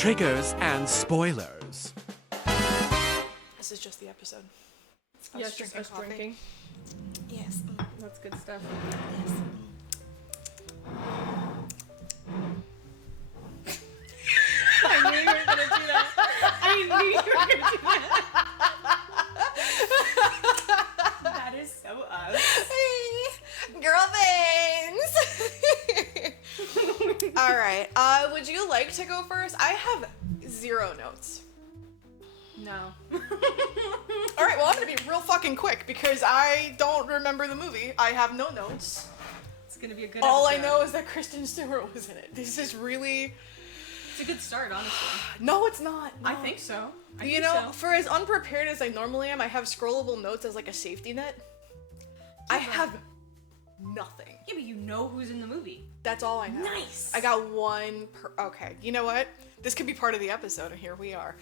triggers and spoilers. This is just the episode. Yes, just us drinking. Yes. That's good stuff. Yes. I knew you were gonna do that. I knew you were gonna do that. That is so us. Girl things. All right. Would you like to go first? I have 0 notes. No. All right. Well, I'm gonna be real fucking quick because I don't remember the movie. I have no notes. It's gonna be a good All episode. I know is that Kristen Stewart was in it. This is really. It's a good start, honestly. No, it's not. No. I think so. You know, for as unprepared as I normally am, I have scrollable notes as like a safety net. I have nothing. Yeah, but you know who's in the movie. That's all I have. Nice. I got one per. Okay, you know what? This could be part of the episode, and here we are.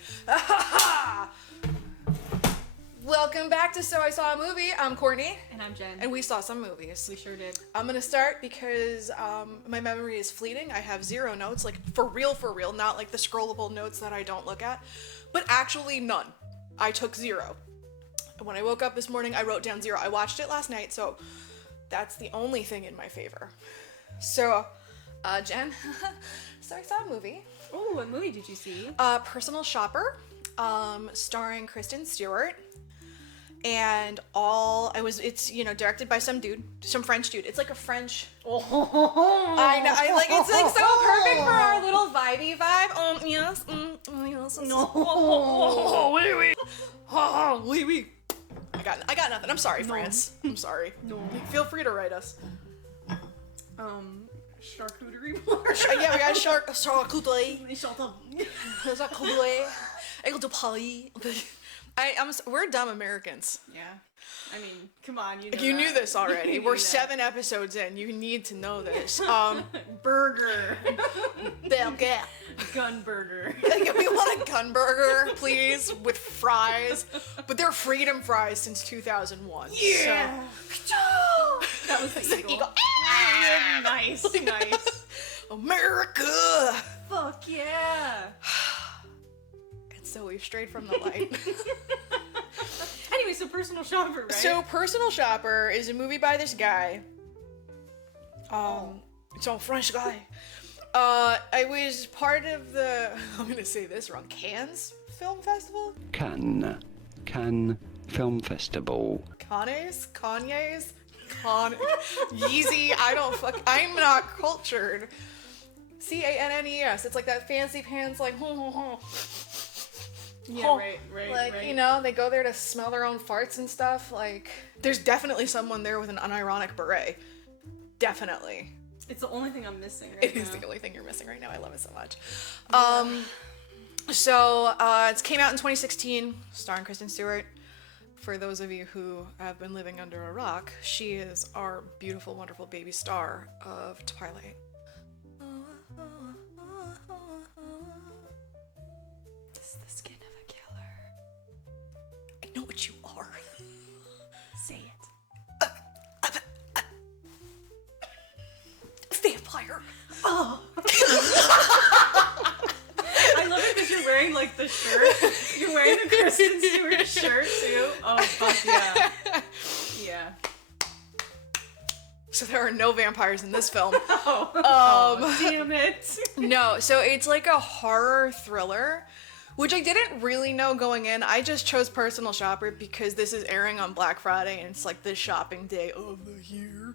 Welcome back to So I Saw a Movie. I'm Courtney. And I'm Jen. And we saw some movies. We sure did. I'm gonna start because my memory is fleeting. I have 0 notes, like for real, not like the scrollable notes that I don't look at, but actually none. I took 0. And when I woke up this morning, I wrote down 0. I watched it last night, so that's the only thing in my favor. So, Jen, so I saw a movie. Oh, what movie did you see? Personal Shopper, starring Kristen Stewart. And it's, you know, directed by some French dude. It's like a French. Oh. I know. It's like so perfect for our little vibey vibe. Yes. Yes. No. Oui, oui. Oui, oui. I got nothing. I'm sorry, France. I'm sorry. No. Feel free to write us. Charcuterie board. Yeah, we got charcuterie. Charcuterie. Aigle de Paris. We're dumb Americans. Yeah. I mean, come on, you know You knew that. this already. You We're knew 7 episodes in. You need to know this. Burger. Burger. Gun burger. We want a gun burger, please, with fries. But they're freedom fries since 2001. Yeah. So. That was the eagle. Nice. America. Fuck yeah. And so we've strayed from the light. Anyway, so Personal Shopper, right? So Personal Shopper is a movie by this guy. It's a French guy. I was part of the, I'm gonna say this wrong, Cannes Film Festival? Cannes Film Festival. Kanye's? Yeezy, I'm not cultured. Cannes. It's like that fancy pants, like, Yeah, right. Like, you know, they go there to smell their own farts and stuff. Like, there's definitely someone there with an unironic beret. Definitely. It's the only thing I'm missing right now. It is the only thing you're missing right now. I love it so much. It came out in 2016, starring Kristen Stewart. For those of you who have been living under a rock, she is our beautiful, wonderful baby star of Twilight. This is the skin of a killer. I know what you are. Say it. Vampire. Oh. I love it because you're wearing like the shirt. You're wearing the Kristen Stewart shirt too. Oh fuck yeah. Yeah. So there are no vampires in this film. Damn it. No, so it's like a horror thriller, which I didn't really know going in. I just chose Personal Shopper because this is airing on Black Friday and it's like the shopping day of the year.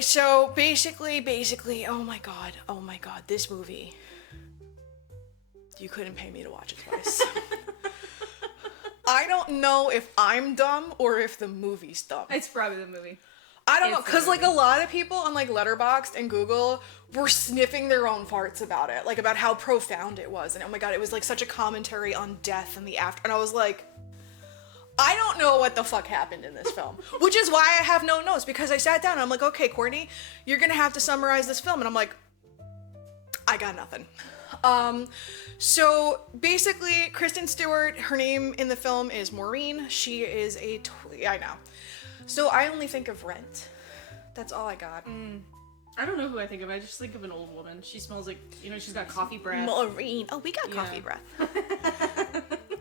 So basically, oh my god, this movie. You couldn't pay me to watch it twice. I don't know if I'm dumb or if the movie's dumb. It's probably the movie. I don't know, because like a lot of people on like Letterboxd and Google were sniffing their own farts about it, like about how profound it was, and oh my god, it was like such a commentary on death and the after, and I was like, I don't know what the fuck happened in this film, which is why I have no notes, because I sat down and I'm like, okay, Courtney, you're gonna have to summarize this film, and I'm like, I got nothing. So basically, Kristen Stewart, her name in the film is Maureen. She is I know. So I only think of Rent. That's all I got. I don't know who I think of. I just think of an old woman. She smells like, she's got coffee breath. Maureen. Oh, we got coffee breath.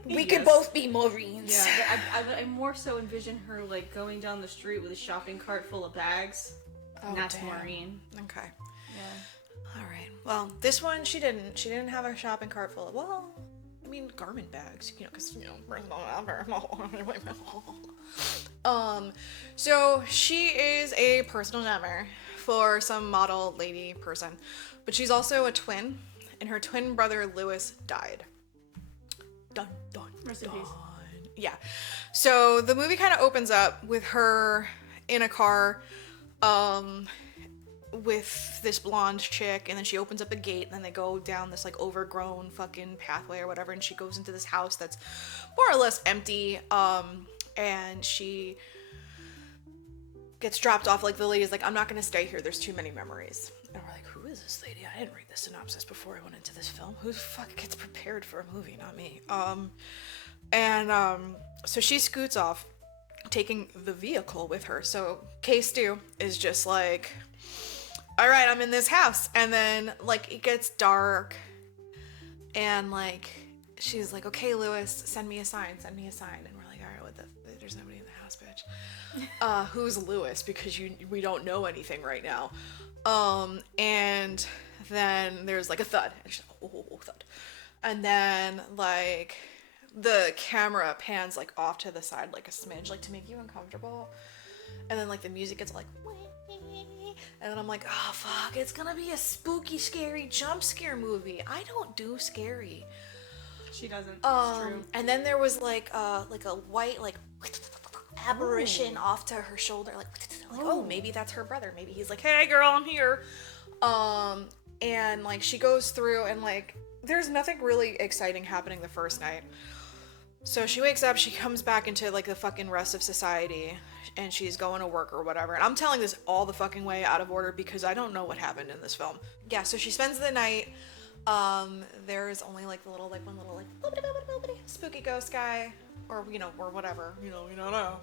We Yes. could both be Maureens. Yeah, I more so envision her like going down the street with a shopping cart full of bags. And that's damn. Maureen. Okay. Yeah. All right. Well, this one she didn't. She didn't have a shopping cart full of. Well, I mean, garment bags. Because So she is a personal number for some model lady person, but she's also a twin, and her twin brother Lewis died. Dun dun. Rest in peace. Yeah. So the movie kind of opens up with her in a car with this blonde chick, and then she opens up a gate, and then they go down this like overgrown fucking pathway or whatever, and she goes into this house that's more or less empty, and she gets dropped off. Like the lady's like, I'm not gonna stay here, there's too many memories. And we're like, who is this lady? I didn't read the synopsis before I went into this film. Who the fuck gets prepared for a movie? Not me. So she scoots off, taking the vehicle with her. So K-Stu is just like, all right, I'm in this house. And then like it gets dark, and like she's like, okay, Lewis, send me a sign. And we're like, all right, there's nobody in the house, bitch. Who's Lewis? Because we don't know anything right now. And then there's like a thud, and she's like, oh, thud. And then like the camera pans like off to the side like a smidge, like to make you uncomfortable. And then like the music gets like, and then I'm like, oh fuck, it's gonna be a spooky, scary jump scare movie. I don't do scary. She doesn't. It's true. And then there was like a white like apparition off to her shoulder, like oh, maybe that's her brother. Maybe he's like, hey girl, I'm here. And like she goes through, and like there's nothing really exciting happening the first night. So she wakes up, she comes back into like the fucking rest of society, and she's going to work or whatever. And I'm telling this all the fucking way out of order because I don't know what happened in this film. Yeah, so she spends the night. There's only like one little like spooky ghost guy, or or whatever, we don't know.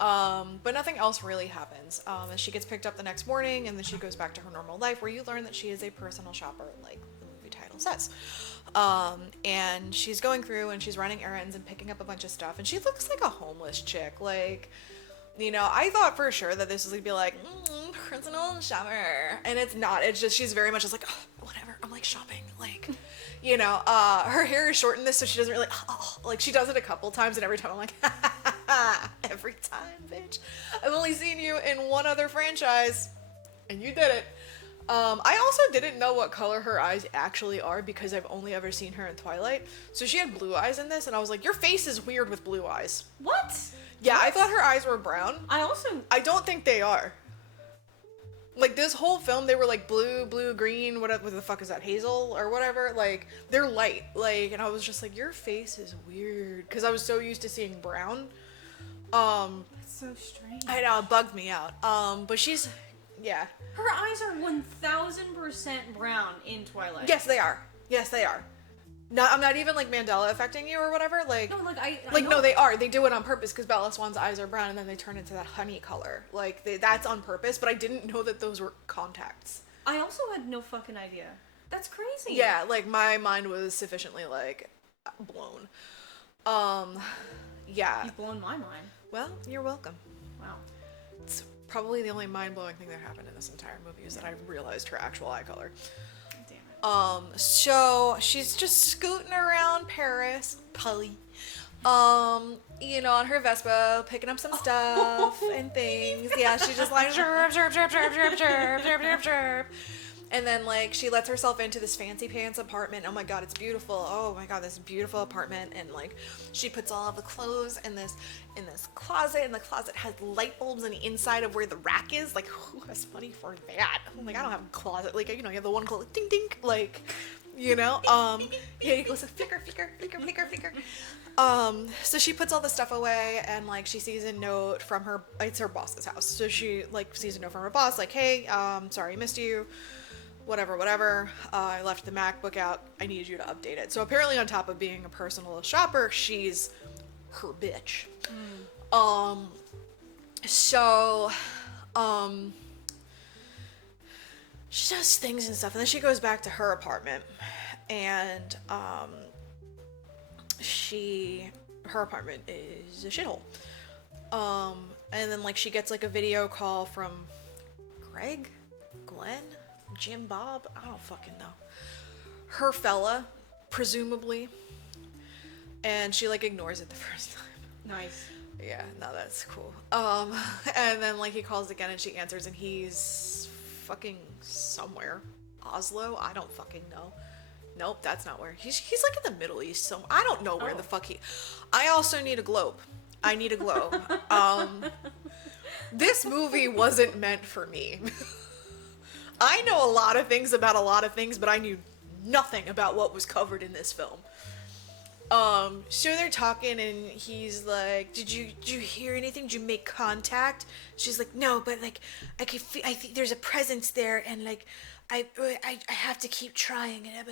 But nothing else really happens. And she gets picked up the next morning, and then she goes back to her normal life, where you learn that she is a personal shopper, like the movie title says. And she's going through and she's running errands and picking up a bunch of stuff, and she looks like a homeless chick. Like, I thought for sure that this was gonna be like, personal shopper, and it's not. It's just, she's very much just like, oh, whatever, I'm like shopping, like, her hair is short in this, so she doesn't really, like she does it a couple times, and every time I'm like, every time, bitch. I've only seen you in one other franchise, and you did it. I also didn't know what color her eyes actually are because I've only ever seen her in Twilight. So she had blue eyes in this, and I was like, your face is weird with blue eyes. What? Yeah, I thought her eyes were brown. I don't think they are. Like, this whole film, they were like blue, green, what the fuck is that, hazel or whatever? Like, they're light. Like, and I was just like, your face is weird. Because I was so used to seeing brown. That's so strange. I know, it bugged me out. But she's, yeah. Her eyes are 1000% brown in Twilight. Yes, they are. I'm not even like Mandela affecting you or whatever. Like, No, like I like know. no, they are. They do it on purpose because Bella Swan's eyes are brown and then they turn into that honey color. Like that's on purpose. But I didn't know that those were contacts. I also had no fucking idea. That's crazy. Yeah, like my mind was sufficiently like blown. Yeah. You've blown my mind. Well, you're welcome. Wow. It's probably the only mind-blowing thing that happened in this entire movie is that I realized her actual eye color. Damn it. So she's just scooting around Paris, Polly, on her Vespa, picking up some stuff and things. Yeah, she's just like, chirp, chirp, chirp, chirp, chirp, chirp, chirp, chirp, chirp. And then, like, she lets herself into this fancy pants apartment. Oh my god, it's beautiful. Oh my god, this beautiful apartment. And, like, she puts all of the clothes in this closet, and the closet has light bulbs on the inside of where the rack is. Like, who has money for that? I'm like, I don't have a closet. Like, you have the one closet, ding, ding. Like, yeah, it goes flicker, flicker, flicker, flicker, flicker. So she puts all the stuff away, and, like, she sees a note from it's her boss's house. So she, like, sees a note from her boss, like, hey, sorry I missed you. Whatever, I left the MacBook out, I needed you to update it. So apparently on top of being a personal shopper, she's her bitch. she does things and stuff, and then she goes back to her apartment, and her apartment is a shithole. And then like she gets like a video call from Glenn, Jim, Bob, I don't fucking know. Her fella, presumably. And she like ignores it the first time. Nice. Yeah, no, that's cool. And then like he calls again and she answers and he's fucking somewhere. Oslo? I don't fucking know. Nope, that's not where. He's like in the Middle East somewhere. I don't know where the fuck I also need a globe. I need a globe. This movie wasn't meant for me. I know a lot of things about a lot of things, but I knew nothing about what was covered in this film. So they're talking and he's like, did you hear anything? Did you make contact? She's like, no, but like I think there's a presence there and like I have to keep trying and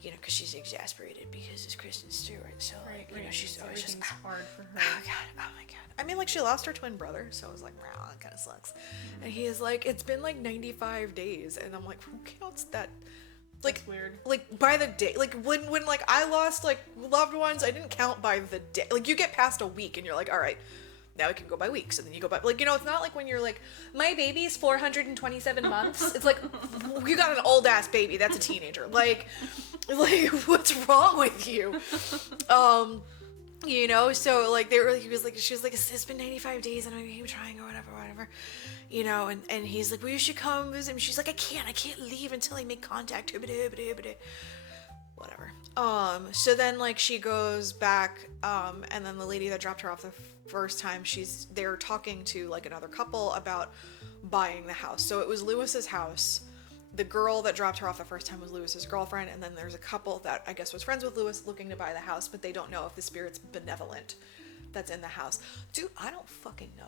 you know, because she's exasperated because it's Kristen Stewart, so like, you know, she's always just hard for her. Oh my god. I mean, like, she lost her twin brother, so I was like, wow, that kind of sucks. And he is like, it's been like 95 days, and I'm like, who counts that? Like, that's weird. Like, by the day, like, when like I lost like loved ones, I didn't count by the day. Like, you get past a week, and you're like, all right, now we can go by weeks, and then you go by, like, you know, it's not like when you're like, my baby's 427 months. It's like, you got an old ass baby. That's a teenager. Like, what's wrong with you? You know, so like she was like, it's been 95 days and I keep trying or whatever, you know, and he's like, well, you should come visit him. She's like, I can't leave until I make contact. Whatever. So then like she goes back, and then the lady that dropped her off the first time, they're talking to like another couple about buying the house. So it was Lewis's house. The girl that dropped her off the first time was Lewis's girlfriend, and then there's a couple that I guess was friends with Lewis looking to buy the house, but they don't know if the spirit's benevolent that's in the house. Dude, I don't fucking know.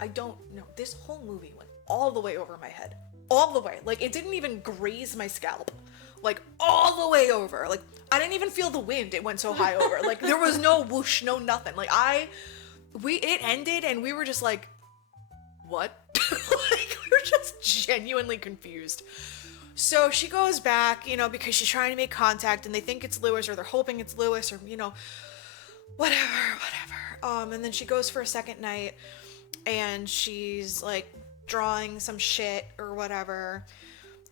I don't know. This whole movie went all the way over my head. All the way. Like, it didn't even graze my scalp. Like, all the way over. Like, I didn't even feel the wind. It went so high over. Like, there was no whoosh, no nothing. Like, it ended, and we were just like, what? Like, we were just genuinely confused. So she goes back, you know, because she's trying to make contact and they think it's Lewis or they're hoping it's Lewis or, you know, whatever. And then she goes for a second night and she's like drawing some shit or whatever.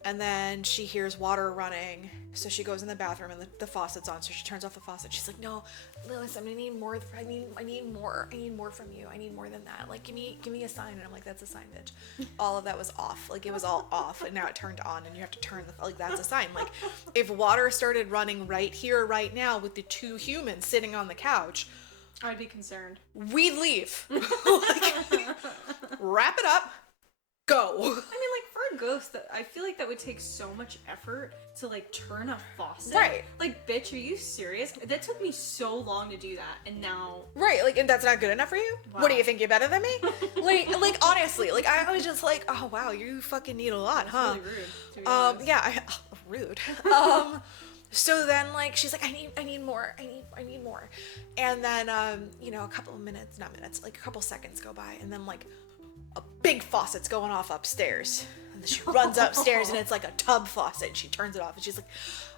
And then she hears water running. So she goes in the bathroom and the faucet's on. So she turns off the faucet. She's like, no, Lewis, I'm gonna need more. I need more from you. I need more than that. Like, give me a sign. And I'm like, that's a sign, bitch. All of that was off. Like, it was all off. And now it turned on and you have to turn like, that's a sign. Like, if water started running right here, right now with the two humans sitting on the couch, I'd be concerned. We'd leave. Like, wrap it up. Go. I mean, like, for a ghost, I feel like that would take so much effort to, like, turn a faucet. Right. Like, bitch, are you serious? That took me so long to do that, and now... Right, like, and that's not good enough for you? Wow. What do you think, you're better than me? like, honestly, like, I was just like, oh, wow, you fucking need a lot, huh? That's really rude, to be honest. Yeah, rude. So then, like, she's like, I need more. And then, you know, a couple seconds go by, and then, like, a big faucet's going off upstairs. And then she runs upstairs and it's like a tub faucet and she turns it off and she's like,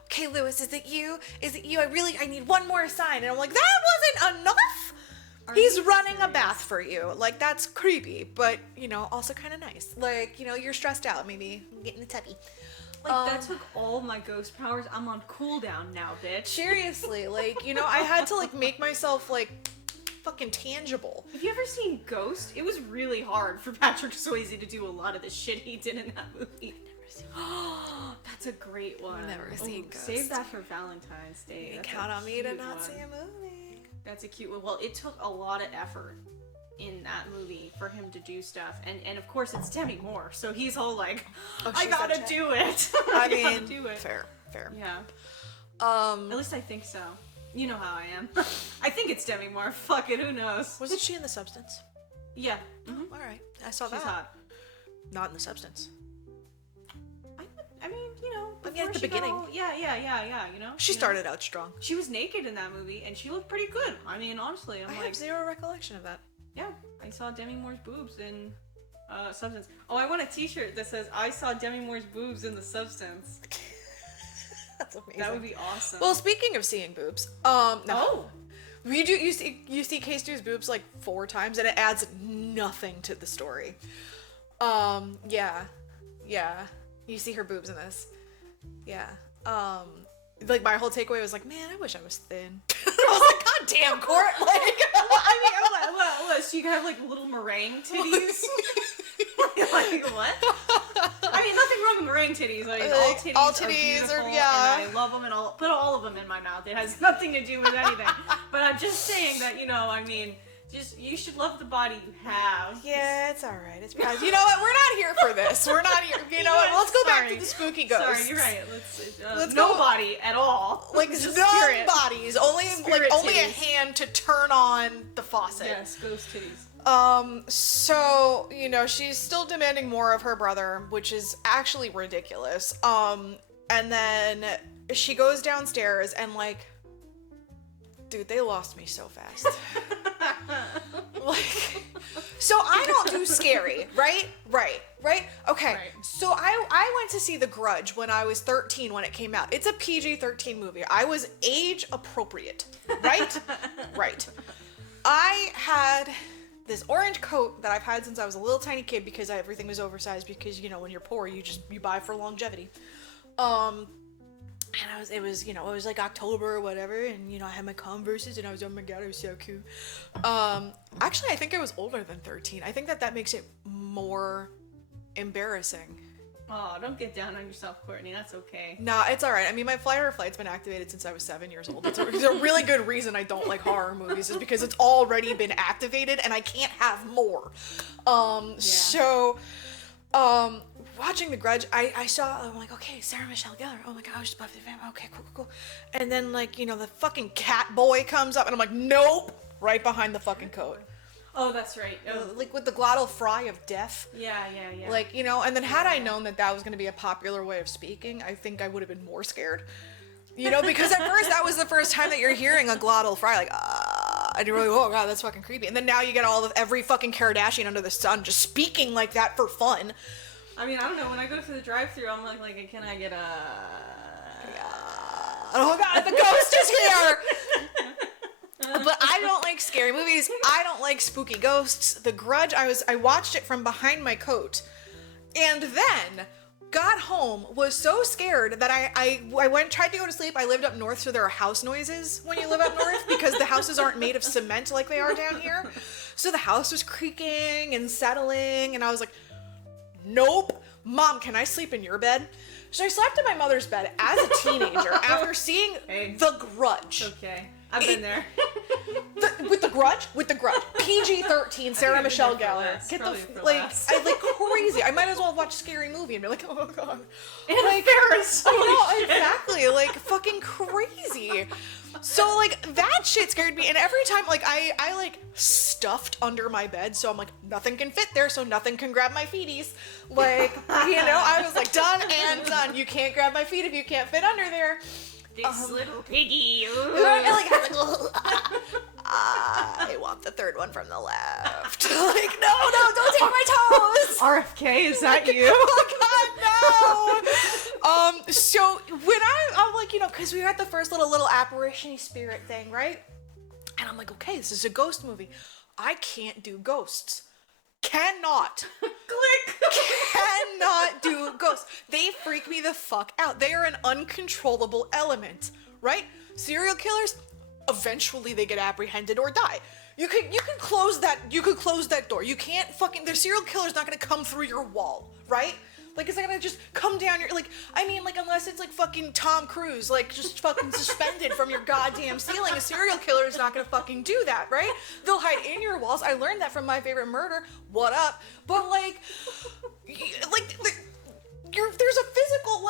okay, Lewis, is it you? I need one more sign. And I'm like, that wasn't enough? He's running a bath for you. Like, that's creepy, but, you know, also kind of nice. Like, you know, you're stressed out. Maybe get in the tubby. Like, that took all my ghost powers. I'm on cooldown now, bitch. Seriously, like, you know, I had to, like, make myself, like, fucking tangible. Have you ever seen Ghost? It was really hard for Patrick Swayze to do a lot of the shit he did in that movie. That's a great one. Never seen Ghost. Save that for Valentine's Day. You count on me to not see a movie. That's a cute one. Well, it took a lot of effort in that movie for him to do stuff, and of course it's Demi Moore, so he's all like, I gotta do it. I mean, do it. Fair. Yeah. At least I think so. You know how I am. I think it's Demi Moore. Fuck it, who knows? Wasn't she in The Substance? Yeah. All right, I saw She's that. hot. Not in The Substance. I mean, you know, But yeah, at the before she beginning. got all- yeah, you know? She started out strong. She was naked in that movie, and she looked pretty good. I mean, honestly, I have zero recollection of that. yeah, I saw Demi Moore's boobs in Substance. Oh, I want a t-shirt that says, I saw Demi Moore's boobs in The Substance. That's amazing. That would be awesome. Well, speaking of seeing boobs, no. Oh. You see Case 2's boobs like 4 times, and it adds nothing to the story. Yeah. You see her boobs in this. Yeah. Like my whole takeaway was like, man, I wish I was thin. I was like, God damn, Court. Like, Well, so you can have like little meringue titties. Like what? I mean, nothing wrong with meringue titties. Like all titties are yeah. And I love them, and I'll put all of them in my mouth. It has nothing to do with anything. But I'm just saying that, I mean, just you should love the body you have. Yeah, it's all right. It's because you know what? We're not here for this. We're not here. You know what? Let's go back to the spooky ghosts. Sorry, you're right. Let's no go. Body at all. Like just no spirit. bodies. Only Spirit only a titties. hand to turn on the faucet. Yes, ghost titties. So, she's still demanding more of her brother, which is actually ridiculous. And then she goes downstairs and like, dude, they lost me so fast. Like, so I don't do scary, right? Okay. Right. So I went to see The Grudge when I was 13 when it came out. It's a PG-13 movie. I was age appropriate, right? Right. I had this orange coat that I've had since I was a little tiny kid because everything was oversized because, when you're poor, you buy for longevity. And it was like October or whatever, and I had my Converses, and I was, oh my god, I was so cute. Actually, I think I was older than 13. I think that makes it more embarrassing. Oh, don't get down on yourself, Courtney. That's okay. Nah, it's alright. I mean, my flight or flight's been activated since I was 7 years old. It's a really good reason I don't like horror movies, is because it's already been activated, and I can't have more. So, watching The Grudge, I saw, I'm like, okay, Sarah Michelle Gellar. Oh my gosh, Buffy the Vampire. Okay, cool. And then, like, the fucking cat boy comes up, and I'm like, nope, right behind the fucking coat. Oh, that's right. Oh. Like with the glottal fry of death. Yeah. Like, and then had I known that was going to be a popular way of speaking, I think I would have been more scared. Because at first, that was the first time that you're hearing a glottal fry, like, and you're like, oh god, that's fucking creepy. And then now you get every fucking Kardashian under the sun just speaking like that for fun. I mean, I don't know, when I go through the drive-thru, I'm like, can I get a... Oh god, the ghost is here! But I don't like scary movies. I don't like spooky ghosts. The Grudge, I watched it from behind my coat, and then got home, was so scared that I tried to go to sleep. I lived up north, so there are house noises when you live up north because the houses aren't made of cement like they are down here. So the house was creaking and settling, and I was like, nope. Mom, can I sleep in your bed? So I slept in my mother's bed as a teenager after seeing The Grudge. Okay. I've been there. With the Grudge? PG-13, Sarah Michelle Gellar. I like crazy. I might as well watch a scary movie and be like, oh god. And like, Ferris. Exactly. Like, fucking crazy. So, like, that shit scared me, and every time, like, I like, stuffed under my bed, so I'm like, nothing can fit there, so nothing can grab my feeties. Like, I was like, done and done. You can't grab my feet if you can't fit under there. This little piggy. I want the third one from the left. Like, no, don't take my toes. RFK, is that you? Oh god, no. So when I'm like, because we were at the first little apparition-y spirit thing, right? And I'm like, okay, this is a ghost movie. I can't do ghosts. Cannot. Click. Cannot do ghosts. They freak me the fuck out. They are an uncontrollable element, right? Serial killers, eventually they get apprehended or die. You could close that door. You can't the serial killer's not gonna come through your wall, right? Like, it's not gonna just come down your, unless it's like fucking Tom Cruise, like, just fucking suspended from your goddamn ceiling. A serial killer is not gonna fucking do that, right? They'll hide in your walls. I learned that from My Favorite Murder. What up? But, there's a physical,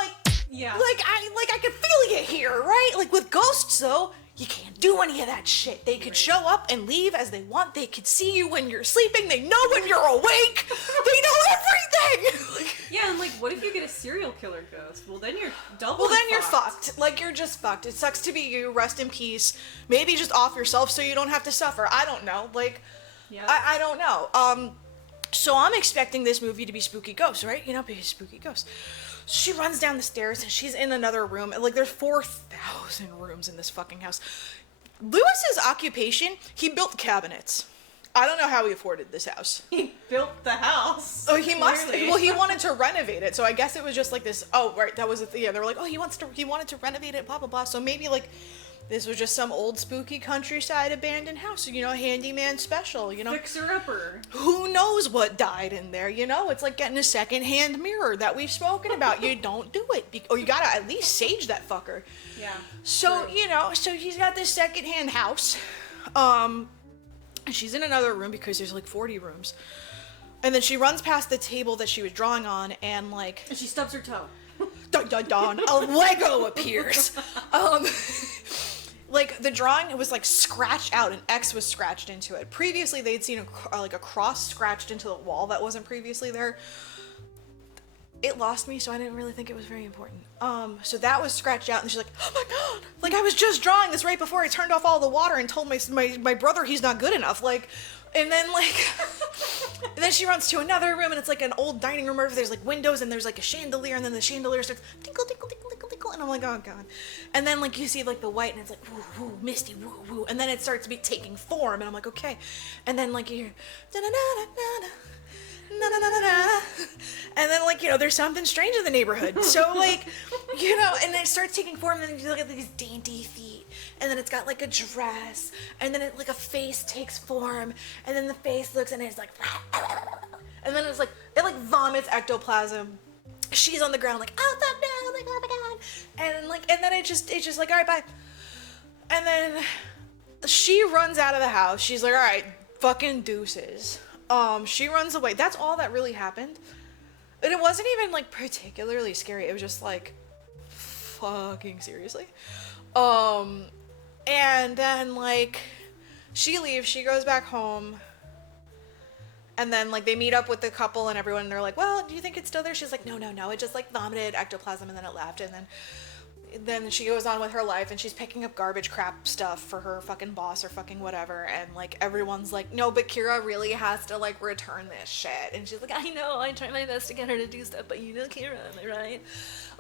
yeah. I can feel you here, right? Like, with ghosts, though, you can't do any of that shit. They could show up and leave as they want. They could see you when you're sleeping. They know when you're awake. They know everything. Yeah, and what if you get a serial killer ghost? Well, then you're double. Well, then you're fucked. Like, you're just fucked. It sucks to be you. Rest in peace. Maybe just off yourself so you don't have to suffer. I don't know. Yeah. I don't know. So I'm expecting this movie to be spooky ghosts, right? Be spooky ghosts. She runs down the stairs and she's in another room. And like there's 4,000 rooms in this fucking house. Lewis's occupation, he built cabinets. I don't know how he afforded this house. He built the house. Oh, he must. Clearly. Well, he wanted to renovate it, so I guess it was just like this. Oh, right, that was it. Yeah, they were like, oh, he wanted to renovate it, blah blah blah. So maybe like this was just some old spooky countryside abandoned house, handyman special, Fixer-upper. Who knows what died in there, It's like getting a secondhand mirror that we've spoken about. You don't do it, or you gotta at least sage that fucker. Yeah. So true. So he's got this secondhand house. And she's in another room because there's like 40 rooms. And then she runs past the table that she was drawing on and like... And she stubs her toe. Dun dun dun! A Lego appears! Like the drawing, it was like scratched out. An X was scratched into it. Previously they'd seen a cross scratched into the wall that wasn't previously there. It lost me, so I didn't really think it was very important. So that was scratched out, and she's like, oh my god! Like, I was just drawing this right before I turned off all the water and told my brother he's not good enough. Like, and then, like, and then she runs to another room, and it's like an old dining room where there's, like, windows, and there's, like, a chandelier, and then the chandelier starts tinkle, tinkle, tinkle, tinkle, tinkle, and I'm like, oh god. And then, like, you see, like, the white, and it's like, woo, woo, misty, woo, woo, and then it starts taking form, and I'm like, okay. And then, like, you hear, da-na-na-na-na-na. Na, na, na, na, na. And then like there's something strange in the neighborhood, so like and then it starts taking form, and then you look at these dainty feet, and then it's got like a dress, and then it like a face takes form, and then the face looks, and it's like and then it's like it like vomits ectoplasm. She's on the ground like, oh fuck no, like oh my god, and then it's just like, all right, bye. And then she runs out of the house. She's like, all right, fucking deuces. She runs away. That's all that really happened. And it wasn't even like particularly scary. It was just like, fucking seriously. And then like she leaves, she goes back home, and then like they meet up with the couple and everyone, and they're like, well, do you think it's still there? She's like, no, it just like vomited ectoplasm and then it left. And then she goes on with her life, and she's picking up garbage crap stuff for her fucking boss or fucking whatever, and like everyone's like, no, but Kira really has to like return this shit, and she's like, I know, I try my best to get her to do stuff, but Kira, am I right?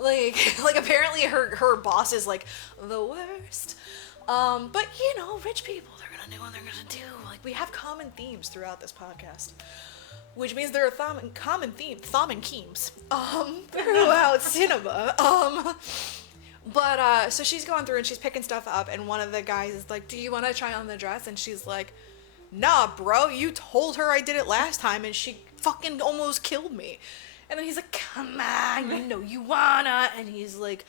Like apparently her boss is like the worst. But rich people, they're gonna do what they're gonna do. Like, we have common themes throughout this podcast, which means there are common themes, thom and keems, throughout cinema. But, so she's going through and she's picking stuff up, and one of the guys is like, do you want to try on the dress? And she's like, nah, bro, you told her I did it last time, and she fucking almost killed me. And then he's like, come on, you wanna. And he's like,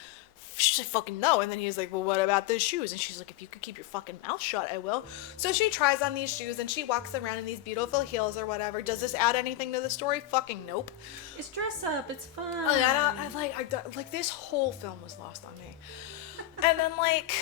she's like, fucking no. And then he's like, well, what about those shoes? And she's like, if you could keep your fucking mouth shut, I will. So she tries on these shoes, and she walks around in these beautiful heels or whatever. Does this add anything to the story? Fucking nope. It's dress up. It's fun. Like this whole film was lost on me. And then like,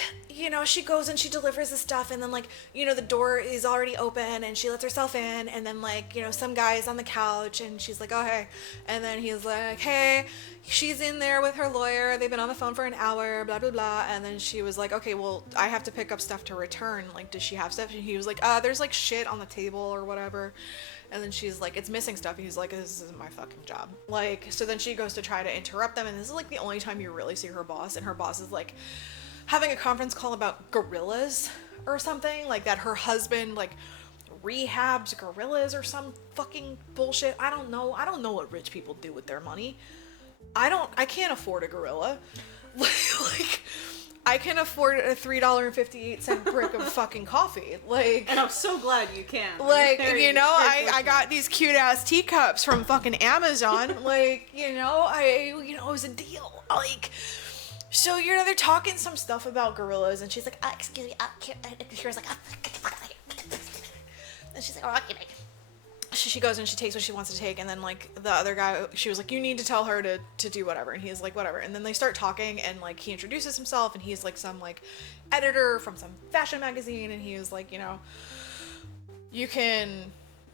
she goes and she delivers the stuff, and then like, the door is already open, and she lets herself in, and then like, some guy is on the couch, and she's like, oh hey, and then he's like, hey, she's in there with her lawyer, they've been on the phone for an hour, blah blah blah. And then she was like, okay, well, I have to pick up stuff to return, like, does she have stuff? And he was like, there's like shit on the table or whatever. And then she's like, it's missing stuff. And he's like, this isn't my fucking job. Like, so then she goes to try to interrupt them, and this is like the only time you really see her boss, and her boss is like having a conference call about gorillas or something, like that her husband like rehabs gorillas or some fucking bullshit. I don't know what rich people do with their money. I can't afford a gorilla. Like I can afford a $3.58 brick of fucking coffee. Like, and I'm so glad you can. Like, I got these cute ass teacups from fucking Amazon. Like, it was a deal. Like, so they're talking some stuff about gorillas, and she's like, excuse me, and Kira's like, and she's like, oh, okay. She goes and she takes what she wants to take, and then like the other guy, she was like, you need to tell her to do whatever, and he's like, whatever. And then they start talking, and like he introduces himself, and he's like some like editor from some fashion magazine, and he was like, you can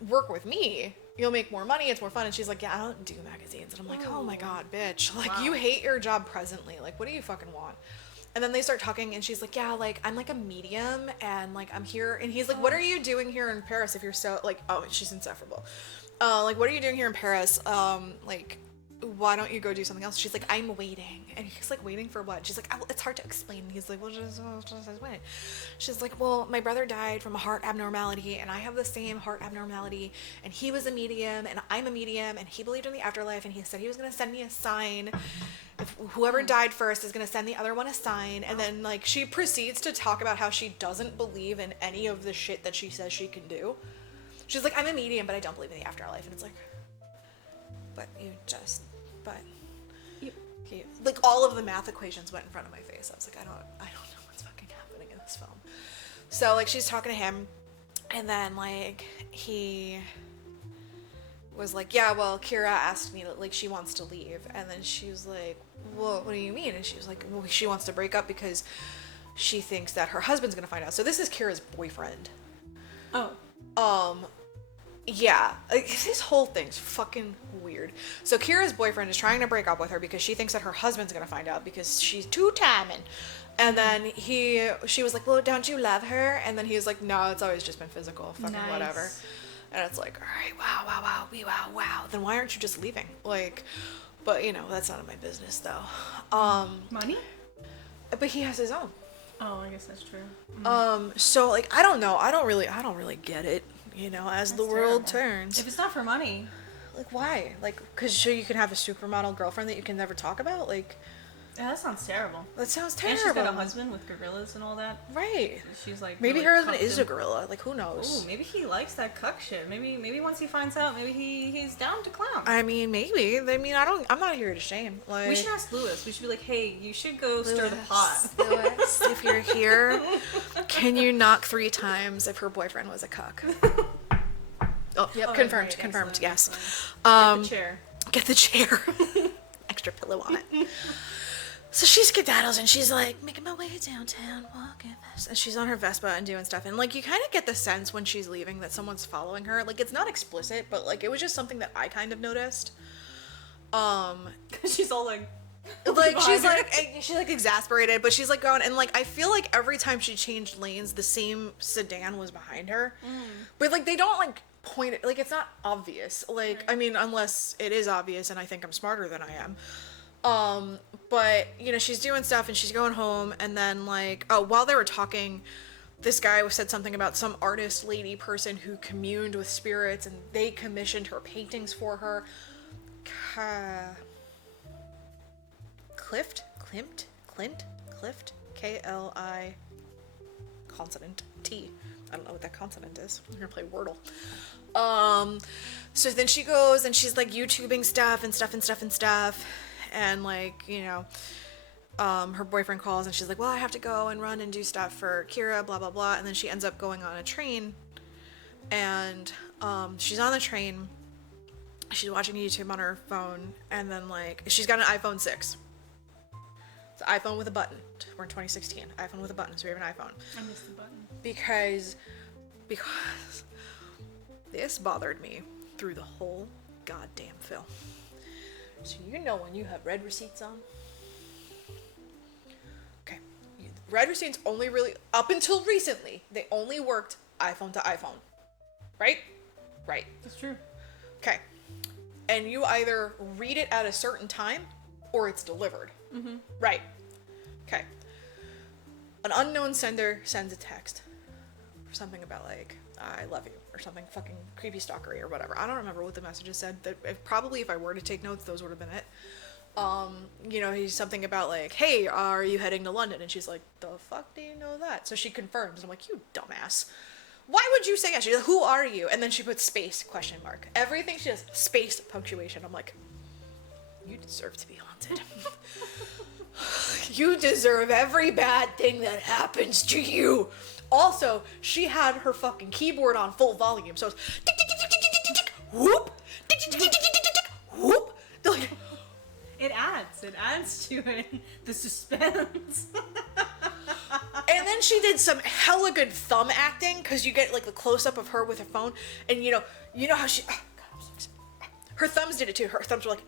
work with me, you'll make more money, it's more fun. And she's like, yeah, I don't do magazines. And I'm like, oh my god, bitch, like, wow. You hate your job presently, like, what do you fucking want? And then they start talking, and she's like, yeah, like, I'm like a medium, and like I'm here. And he's like, what are you doing here in Paris if you're so like, oh, she's insufferable. like, what are you doing here in Paris? Like, why don't you go do something else? She's like, I'm waiting. And he's like, waiting for what? She's like, it's hard to explain. And he's like, well, just wait. She's like, well, my brother died from a heart abnormality, and I have the same heart abnormality, and he was a medium, and I'm a medium, and he believed in the afterlife, and he said he was going to send me a sign. If whoever died first is going to send the other one a sign. And then, like, she proceeds to talk about how she doesn't believe in any of the shit that she says she can do. She's like, I'm a medium, but I don't believe in the afterlife. And it's like, like, all of the math equations went in front of my face. I was like, I don't know what's fucking happening in this film. So, like, she's talking to him, and then, like, he was like, yeah, well, Kira asked me, like, she wants to leave. And then she was like, well, what do you mean? And she was like, well, she wants to break up because she thinks that her husband's gonna find out. So this is Kira's boyfriend. Oh. Yeah, like, this whole thing's fucking weird. So Kira's boyfriend is trying to break up with her because she thinks that her husband's gonna find out because she's two-timing. And then she was like, well, don't you love her? And then he was like, no, it's always just been physical, fucking Nice. whatever. And it's like, all right, wow. Then why aren't you just leaving? Like, but, you know, that's none of my business, though. Money? But he has his own. Oh, I guess that's true. So, like, I don't know. I don't really get it, you know, as the world turns. If it's not for money. Like, why? Like, because so you can have a supermodel girlfriend that you can never talk about? Like, Yeah, that sounds terrible. that sounds And terrible. she's got a husband with gorillas and all that. Right. She's like, Maybe really her husband cucked is a him. gorilla. Like, who knows? Ooh, maybe he likes that cuck shit. Maybe once he finds out, maybe he's down to clown. I mean, maybe. I mean, I'm not here to shame. Like, We should ask Lewis. We should be like, hey, you should go stir the pot. Lewis, if you're here, can you knock 3 times if her boyfriend was a cuck? Oh, yep, Oh, confirmed, right, confirmed, excellent, yes. excellent. The chair. Get the chair. Extra pillow on it. So she skedaddles and she's like, making my way downtown, walking fast. And she's on her Vespa and doing stuff. And, like, you kind of get the sense when she's leaving that someone's following her. Like, it's not explicit, but, like, it was just something that I kind of noticed. She's all like She's like exasperated, but she's like going, and, like, I feel like every time she changed lanes, the same sedan was behind her. But, like, they don't, like, point it, like, it's not obvious. Like, Right. I mean, unless it is obvious and I think I'm smarter than I am. But, you know, she's doing stuff and she's going home, and then, like, while they were talking, this guy said something about some artist lady person who communed with spirits, and they commissioned her paintings for her. Clift, K-L-I consonant T. I don't know what that consonant is. I'm gonna play Wordle. So then she goes and she's, like, YouTubing stuff, and, like, you know, her boyfriend calls and she's like, well, I have to go and run and do stuff for Kira, blah, blah, blah. And then she ends up going on a train, and she's on the train, she's watching YouTube on her phone, and then, like, she's got an iPhone 6. It's an iPhone with a button. We're in 2016. iPhone with a button, so we have an iPhone. I missed the button. Because this bothered me through the whole goddamn film. So you know when you have red receipts on? Okay. Red receipts only really, up until recently, they only worked iPhone to iPhone. Right? Right. That's true. Okay. And you either read it at a certain time or it's delivered. Mm-hmm. Right. Okay. An unknown sender sends a text or something about, like, I love you, or something fucking creepy stalkery or whatever. I don't remember what the messages said. Probably if I were to take notes, those would have been it. You know, he's something about, like, hey, are you heading to London? And she's like, the fuck do you know that? So she confirms, and I'm like, you dumbass. Why would you say that? She's like, who are you? And then she puts space, question mark. Everything she does, space, punctuation. I'm like, you deserve to be haunted. You deserve every bad thing that happens to you. Also, she had her fucking keyboard on full volume, so it's tick, tick, tick, tick, tick, tick, tick, tick, whoop, tick, tick, tick, tick, tick, tick, tick, whoop. Like, It adds to it, the suspense. and then she did some hella good thumb acting, because you get, like, the close-up of her with her phone, and you know how she, God, I'm so excited. Her thumbs did it too. Her thumbs were like,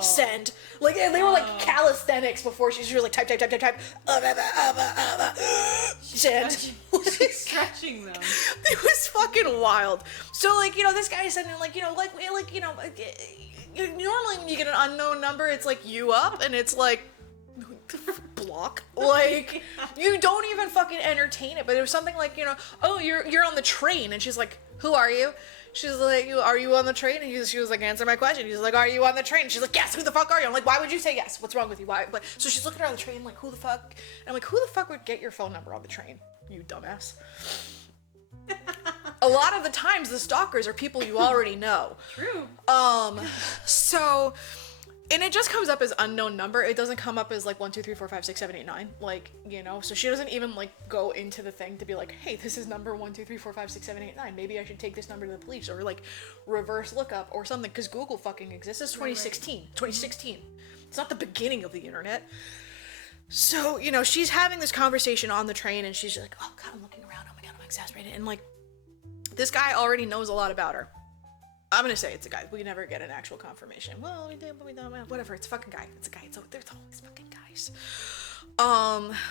send. Like, and they were like calisthenics before she was like type. Send. She's stretching them. It was fucking wild. So, like, you know, this guy is sending, like, you know, normally when you get an unknown number, it's like you up, and it's like block. Like, you don't even fucking entertain it. But it was something like, you know, oh, you're on the train, and she's like, who are you? She's like, are you on the train? And she was like, answer my question. He's like, are you on the train? And she's like, yes, who the fuck are you? I'm like, why would you say yes? What's wrong with you? Why? But so she's looking around the train like, who the fuck? And I'm like, who the fuck would get your phone number on the train? You dumbass. A lot of the times the stalkers are people you already know. True. So, and it just comes up as unknown number. It doesn't come up as like 1, 2, 3, 4, 5, 6, 7, 8, 9. Like, you know, so she doesn't even like go into the thing to be like, hey, this is number 1, 2, 3, 4, 5, 6, 7, 8, 9. Maybe I should take this number to the police or like reverse lookup or something, because Google fucking exists. It's 2016. 2016. It's not the beginning of the internet. So, you know, she's having this conversation on the train, and she's like, oh god, I'm looking around. Oh my god, I'm exasperated. And like, this guy already knows a lot about her. I'm gonna say it's a guy. We never get an actual confirmation. Well, we did, but we don't. Whatever. It's a fucking guy. It's a guy. There's always fucking guys.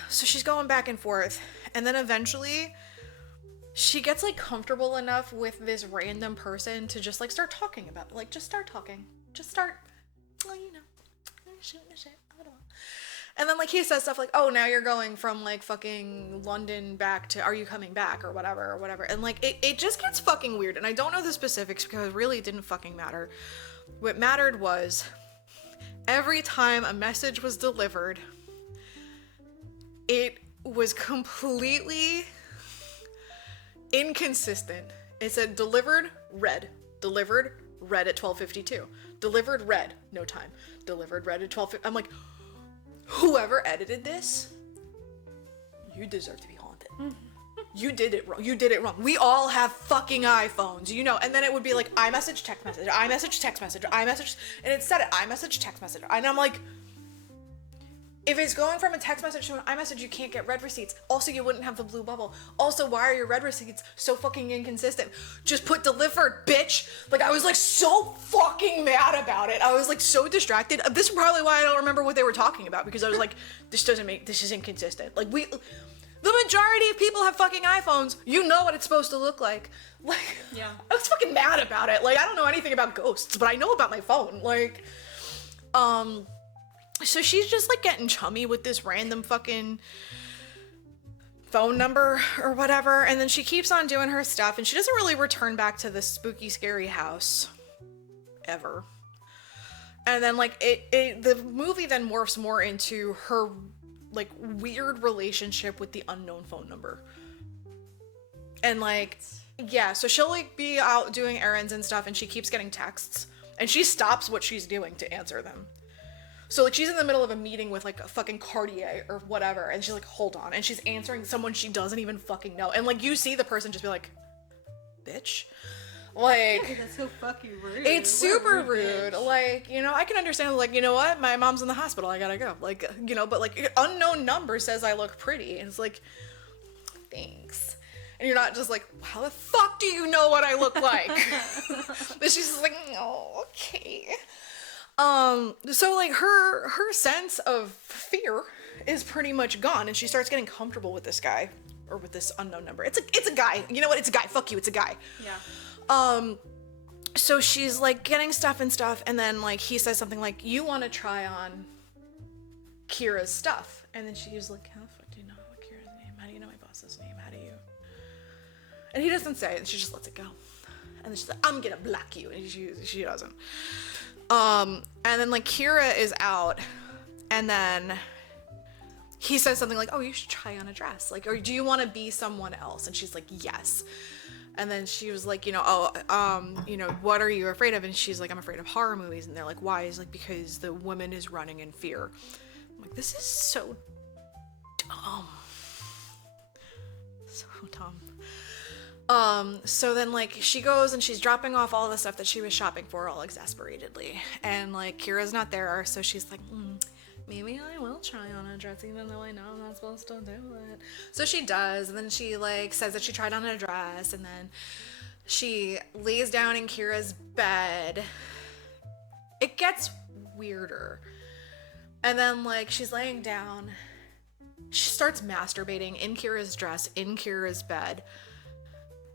So she's going back and forth, and then eventually, she gets like comfortable enough with this random person to just like start talking about it. Like, just start talking. Just start. Well, you know, shooting the shit. I don't know. And then, like, he says stuff like, oh, now you're going from, like, fucking London back to, are you coming back, or whatever. And, like, it just gets fucking weird. And I don't know the specifics because really it didn't fucking matter. What mattered was every time a message was delivered, it was completely inconsistent. It said delivered, read at 12:52. Delivered, read, no time. Delivered, read at 12:50. I'm like, whoever edited this, you deserve to be haunted. You did it wrong. You did it wrong. We all have fucking iPhones, you know. And then it would be like, iMessage, text message, iMessage, text message, iMessage, and it said it, iMessage, text message. And I'm like, if it's going from a text message to an iMessage, you can't get read receipts. Also, you wouldn't have the blue bubble. Also, why are your read receipts so fucking inconsistent? Just put delivered, bitch. Like, I was like so fucking mad about it. I was like so distracted. This is probably why I don't remember what they were talking about, because I was like, this is inconsistent. Like, the majority of people have fucking iPhones. You know what it's supposed to look like. Like, yeah. I was fucking mad about it. Like, I don't know anything about ghosts, but I know about my phone. Like, so she's just like getting chummy with this random fucking phone number or whatever, and then she keeps on doing her stuff, and she doesn't really return back to this spooky, scary house ever. And then like the movie then morphs more into her like weird relationship with the unknown phone number. And like, yeah, so she'll like be out doing errands and stuff, and she keeps getting texts, and she stops what she's doing to answer them. So, like, she's in the middle of a meeting with, like, a fucking Cartier or whatever, and she's like, hold on, and she's answering someone she doesn't even fucking know. And, like, you see the person just be like, bitch? Like... That's so fucking rude. It's super rude. Like, you know, I can understand, like, you know what? My mom's in the hospital. I gotta go. Like, you know, but, like, unknown number says I look pretty. And it's like, thanks. And you're not just like, how the fuck do you know what I look like? But she's just like, oh, okay. So like her sense of fear is pretty much gone, and she starts getting comfortable with this guy, or with this unknown number. It's a guy. You know what? It's a guy. Fuck you. It's a guy. Yeah. So she's like getting stuff, and then like he says something like, you want to try on Kira's stuff. And then she was like, how the fuck do you know what Kira's name? How do you know my boss's name? How do you? And he doesn't say it, and she just lets it go. And then she's like, I'm gonna block you. And she doesn't. And then like Kira is out, and then he says something like, oh, you should try on a dress. Like, or do you want to be someone else? And she's like, yes. And then she was like, you know, you know, what are you afraid of? And she's like, I'm afraid of horror movies. And they're like, why? He's like, because the woman is running in fear. I'm like, this is so dumb. So dumb. So then, like, she goes and she's dropping off all the stuff that she was shopping for all exasperatedly. And, like, Kira's not there, so she's like, maybe I will try on a dress even though I know I'm not supposed to do it. So she does, and then she, like, says that she tried on a dress, and then she lays down in Kira's bed. It gets weirder. And then, like, she's laying down. She starts masturbating in Kira's dress, in Kira's bed.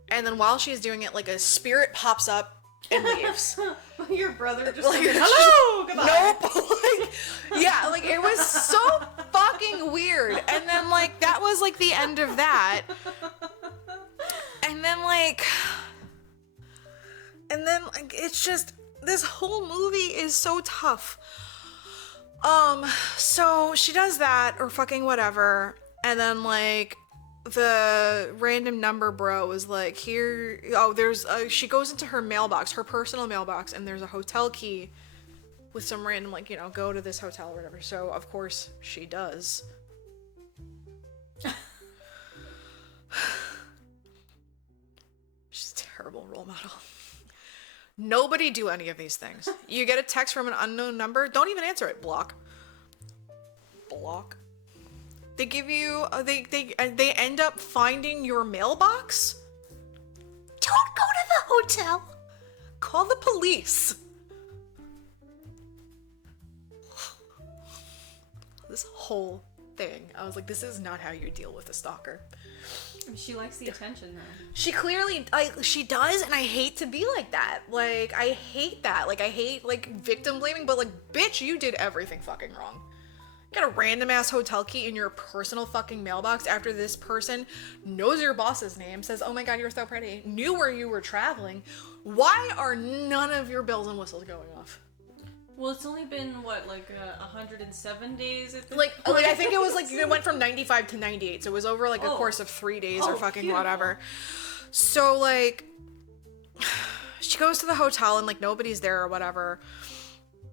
And then while she's doing it, like a spirit pops up and leaves. Your brother just Like, like, hello, goodbye. Nope. Like, yeah, like it was so fucking weird. And then like that was like the end of that. And then like it's just this whole movie is so tough. So she does that or fucking whatever, and then like the random number bro was like, here, there's she goes into her mailbox, her personal mailbox, and there's a hotel key with some random, like, you know, go to this hotel or whatever. So of course she does. She's a terrible role model. Nobody do any of these things. You get a text from an unknown number, don't even answer it. Block. They give you they end up finding your mailbox. Don't go to the hotel. Call the police. This whole thing, I was like, this is not how you deal with a stalker. She likes the attention, though. She clearly, she does, and I hate to be like that. Like, I hate that. Like, I hate, like, victim blaming, but, like, bitch, you did everything fucking wrong. You got a random-ass hotel key in your personal fucking mailbox after this person knows your boss's name, says, oh my god, you're so pretty, knew where you were traveling. Why are none of your bells and whistles going off? Well, it's only been, what, like, 107 days at this Like, point? I think it was, like, it went from 95 to 98, so it was over, like, a course of 3 days or fucking beautiful. whatever. So, like, she goes to the hotel and, like, nobody's there or whatever.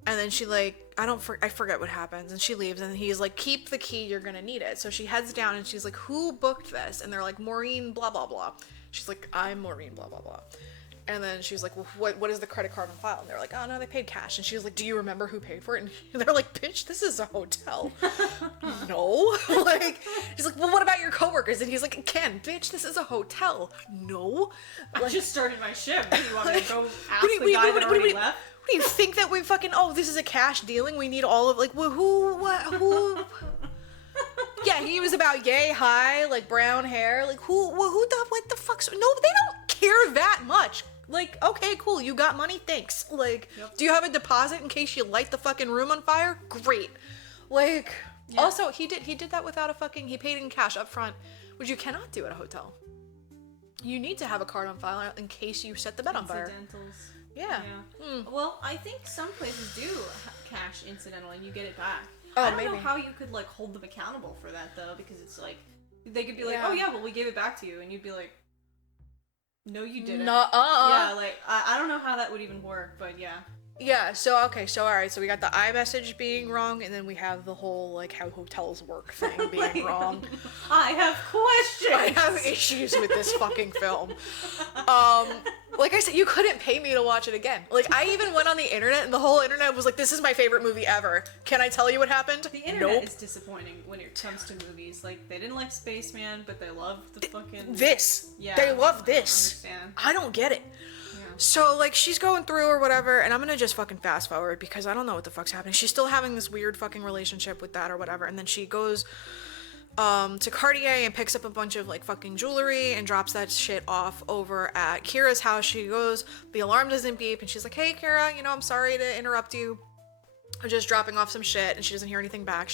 And then she, like, I forget what happens. And she leaves, and he's like, keep the key, you're gonna need it. So she heads down, and she's like, who booked this? And they're like, Maureen, blah, blah, blah. She's like, I'm Maureen, blah, blah, blah. And then she was like, well, what is the credit card on file? And they're like, oh, no, they paid cash. And she was like, do you remember who paid for it? And they're like, bitch, this is a hotel. No. Like, she's like, well, what about your coworkers? And he's like, Ken, bitch, this is a hotel. No. I just started my shift. Do you want me to go ask What do the guy that already left? What do you think that we fucking, this is a cash dealing? We need all of, like, well, who? Yeah, he was about yay high, like, brown hair. Like, what the fuck's, no, they don't care that much. Like, okay, cool, you got money, thanks. Like, do you have a deposit in case you light the fucking room on fire? Great. Like, also, he did that without he paid in cash up front, which you cannot do at a hotel. You need to have a card on file in case you set the bed on fire. Incidentals. Yeah. Well, I think some places do cash incidental and you get it back. Oh, I don't maybe. know how you could, like, hold them accountable for that, though, because it's like, they could be like, Yeah. oh yeah, well, we gave it back to you, and you'd be like, no, you didn't. Nuh-uh. Yeah, like, I don't know how that would even work, but yeah. Yeah, so alright, so we got the iMessage being wrong, and then we have the whole, like, how hotels work thing being wrong. I have questions! I have issues with this fucking film. Like I said, you couldn't pay me to watch it again. Like, I even went on the internet, and the whole internet was like, this is my favorite movie ever. Can I tell you what happened? The internet is disappointing when it comes to movies. Like, they didn't like Spaceman, but they loved the fucking... This. Yeah. They love I this. don't understand. I don't get it. Yeah. So, like, she's going through or whatever, and I'm gonna just fucking fast forward because I don't know what the fuck's happening. She's still having this weird fucking relationship with that or whatever, and then she goes to Cartier and picks up a bunch of, like, fucking jewelry and drops that shit off over at Kira's house. She goes, the alarm doesn't beep, and she's like, hey, Kira, you know, I'm sorry to interrupt you. I'm just dropping off some shit, and she doesn't hear anything back.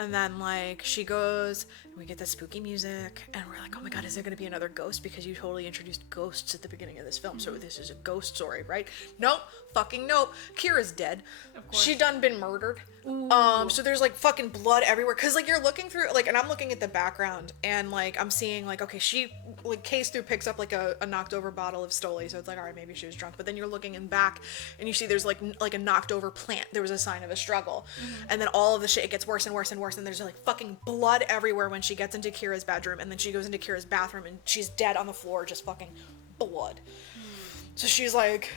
And then, like, she goes, and we get that spooky music, and we're like, oh my god, is there gonna be another ghost? Because you totally introduced ghosts at the beginning of this film, so this is a ghost story, right? Nope, fucking nope. Kira's dead. Of course. She done been murdered. So there's, like, fucking blood everywhere, because, like, you're looking through, like, and I'm looking at the background, and, like, I'm seeing, like, okay, she, like, case through picks up, like, a knocked over bottle of Stoli, so it's like, alright, maybe she was drunk, but then you're looking in back, and you see there's, like a knocked over plant. There was a sign of a struggle, and then all of the shit, it gets worse and worse and worse, and there's, like, fucking blood everywhere when she gets into Kira's bedroom, and then she goes into Kira's bathroom, and she's dead on the floor, just fucking blood. So she's like,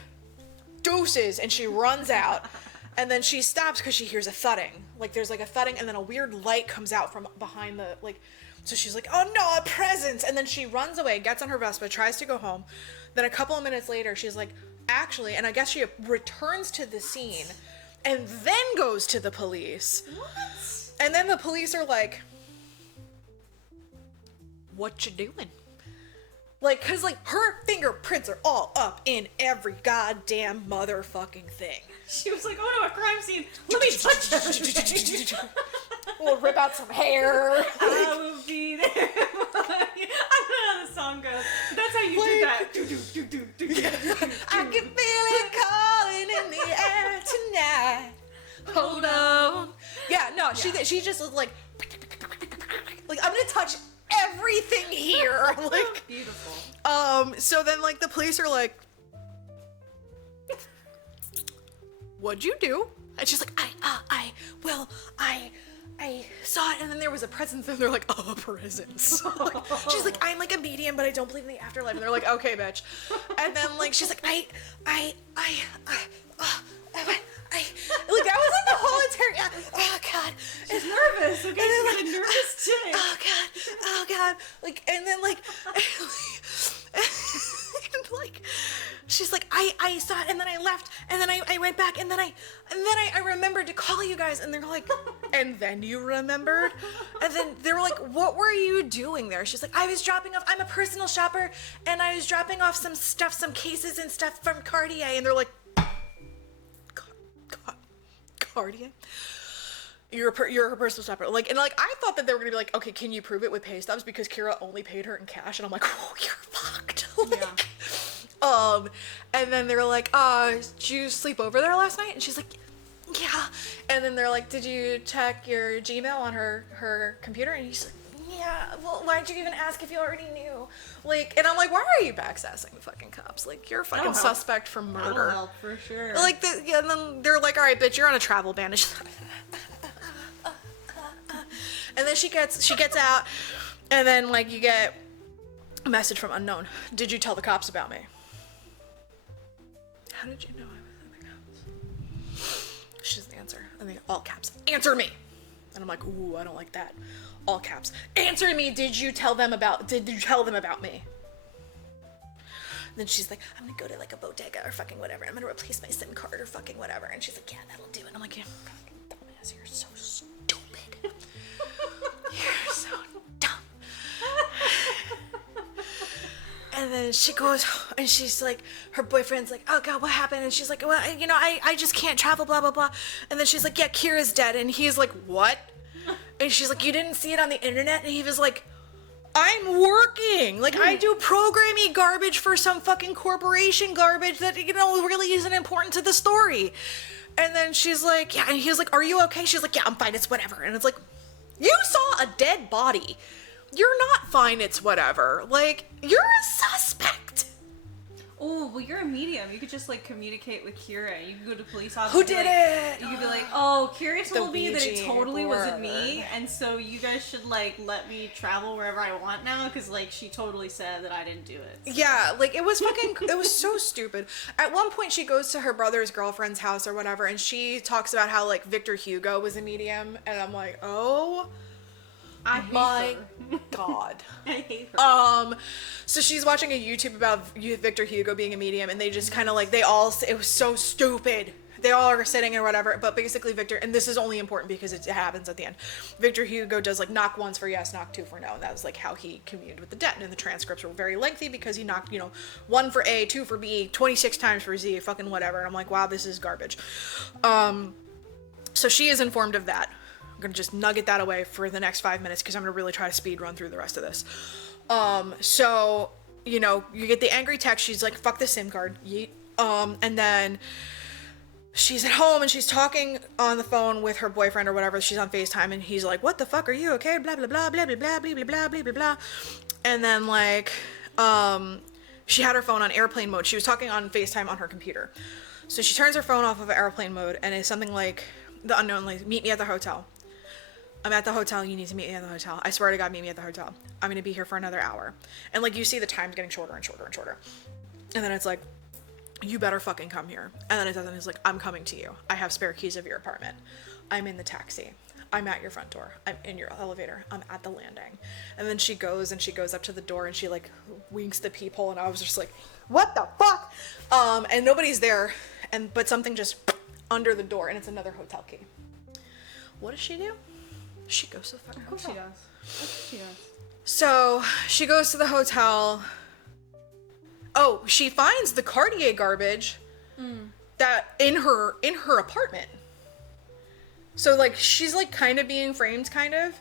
deuces, and she runs out. And then she stops because she hears a thudding. Like, there's, like, a thudding, and then a weird light comes out from behind the, like... So she's like, oh, no, a present! And then she runs away, gets on her Vespa, tries to go home. Then a couple of minutes later, she's like, actually... And I guess she returns to the scene and then goes to the police. What? And then the police are like, what you doing? Like, cause like her fingerprints are all up in every goddamn motherfucking thing. She was like, oh no, a crime scene. Let me touch it. We'll rip out some hair. I will be there. I don't know how the song goes. But that's how you did that. I can feel it calling in the air tonight. Hold on. Yeah, no, she just was like I'm gonna touch everything here. Like, beautiful. So then like the police are like, what'd you do? And she's like, I saw it, and then there was a presence, and they're like, oh, presence. Like, she's like, I'm like a medium, but I don't believe in the afterlife. And they're like, okay, bitch. And then like she's like, like that was like the whole entire. Oh God, She's nervous. Okay, she's like, nervous chick. Oh God, like, and then like, and like, she's like, I saw it, and then I left, and then I went back, and then I remembered to call you guys, and they're like, and then you remembered, and then they were like, what were you doing there? She's like, I was dropping off. I'm a personal shopper, and I was dropping off some stuff, some cases and stuff from Cartier, and they're like, Cartier? You're her personal shopper. Like, and like, I thought that they were gonna be like, okay, can you prove it with pay stubs? Because Kira only paid her in cash, and I'm like, oh, you're fucked. Like, yeah. And then they're like, did you sleep over there last night? And she's like, yeah. And then they're like, did you check your Gmail on her computer? And she's like, yeah. Well, why'd you even ask if you already knew? Like, and I'm like, why are you backsassing the fucking cops? Like, you're a fucking suspect for murder. That'll help for sure. Like, and then they're like, all right, bitch, you're on a travel ban. And she's like, and then she gets out, and then like you get a message from unknown. Did you tell the cops about me? How did you know I was in the cops? She doesn't answer. And they all caps, answer me. And I'm like, ooh, I don't like that. All caps, answer me. Did you tell them about me? Then she's like, I'm gonna go to like a bodega or fucking whatever. I'm gonna replace my SIM card or fucking whatever. And she's like, yeah, that'll do it. I'm like, you fucking dumbass, you're so stupid. You're so dumb. And then she goes, and she's like, her boyfriend's like, oh God, what happened? And she's like, well, I just can't travel, blah, blah, blah. And then she's like, yeah, Kira's dead. And he's like, what? And she's like, you didn't see it on the internet? And he was like, I'm working. Like, I do programming garbage for some fucking corporation garbage that, really isn't important to the story. And then she's like, yeah. And he was like, are you okay? She's like, yeah, I'm fine. It's whatever. And it's like, you saw a dead body. You're not fine. It's whatever. Like, you're a suspect. Oh, well, you're a medium. You could just, like, communicate with Kira. You could go to police officer. Who did it? You could be like, oh, Kira told me that it Ouija totally board. wasn't me, and so you guys should, like, let me travel wherever I want now, because, like, she totally said that I didn't do it. So. Yeah, like, it was fucking, it was so stupid. At one point, she goes to her brother's girlfriend's house or whatever, and she talks about how, like, Victor Hugo was a medium, and I'm like, oh... I hate my her. God. I hate her. So she's watching a YouTube about Victor Hugo being a medium, and they just kind of like, it was so stupid. They all are sitting or whatever, but basically Victor, and this is only important because it happens at the end. Victor Hugo does like knock once for yes, knock two for no, and that was like how he communed with the dead. And the transcripts were very lengthy because he knocked, 1 for A, 2 for B, 26 times for Z, fucking whatever. And I'm like, wow, this is garbage. So she is informed of that. I'm gonna just nugget that away for the next 5 minutes because I'm gonna really try to speed run through the rest of this. So, you get the angry text. She's like, fuck the SIM card. Yeet. And then she's at home and she's talking on the phone with her boyfriend or whatever. She's on FaceTime and he's like, what the fuck are you? Okay, blah, blah, blah, blah, blah, blah, blah, blah, blah, blah, blah, blah. And then like, she had her phone on airplane mode. She was talking on FaceTime on her computer. So she turns her phone off of airplane mode and it's something like the unknown, like, meet me at the hotel. I'm at the hotel. You need to meet me at the hotel. I swear to God, meet me at the hotel. I'm going to be here for another hour. And like, you see the time's getting shorter and shorter and shorter. And then it's like, you better fucking come here. And then it doesn't. It's like, I'm coming to you. I have spare keys of your apartment. I'm in the taxi. I'm at your front door. I'm in your elevator. I'm at the landing. And then she goes up to the door and she like winks the peephole. And I was just like, what the fuck? And nobody's there. But something just under the door and it's another hotel key. What does she do? She goes to the fucking hotel. Of course she does. So she goes to the hotel Oh, she finds the Cartier garbage that in her apartment. So like she's like kind of being framed, kind of.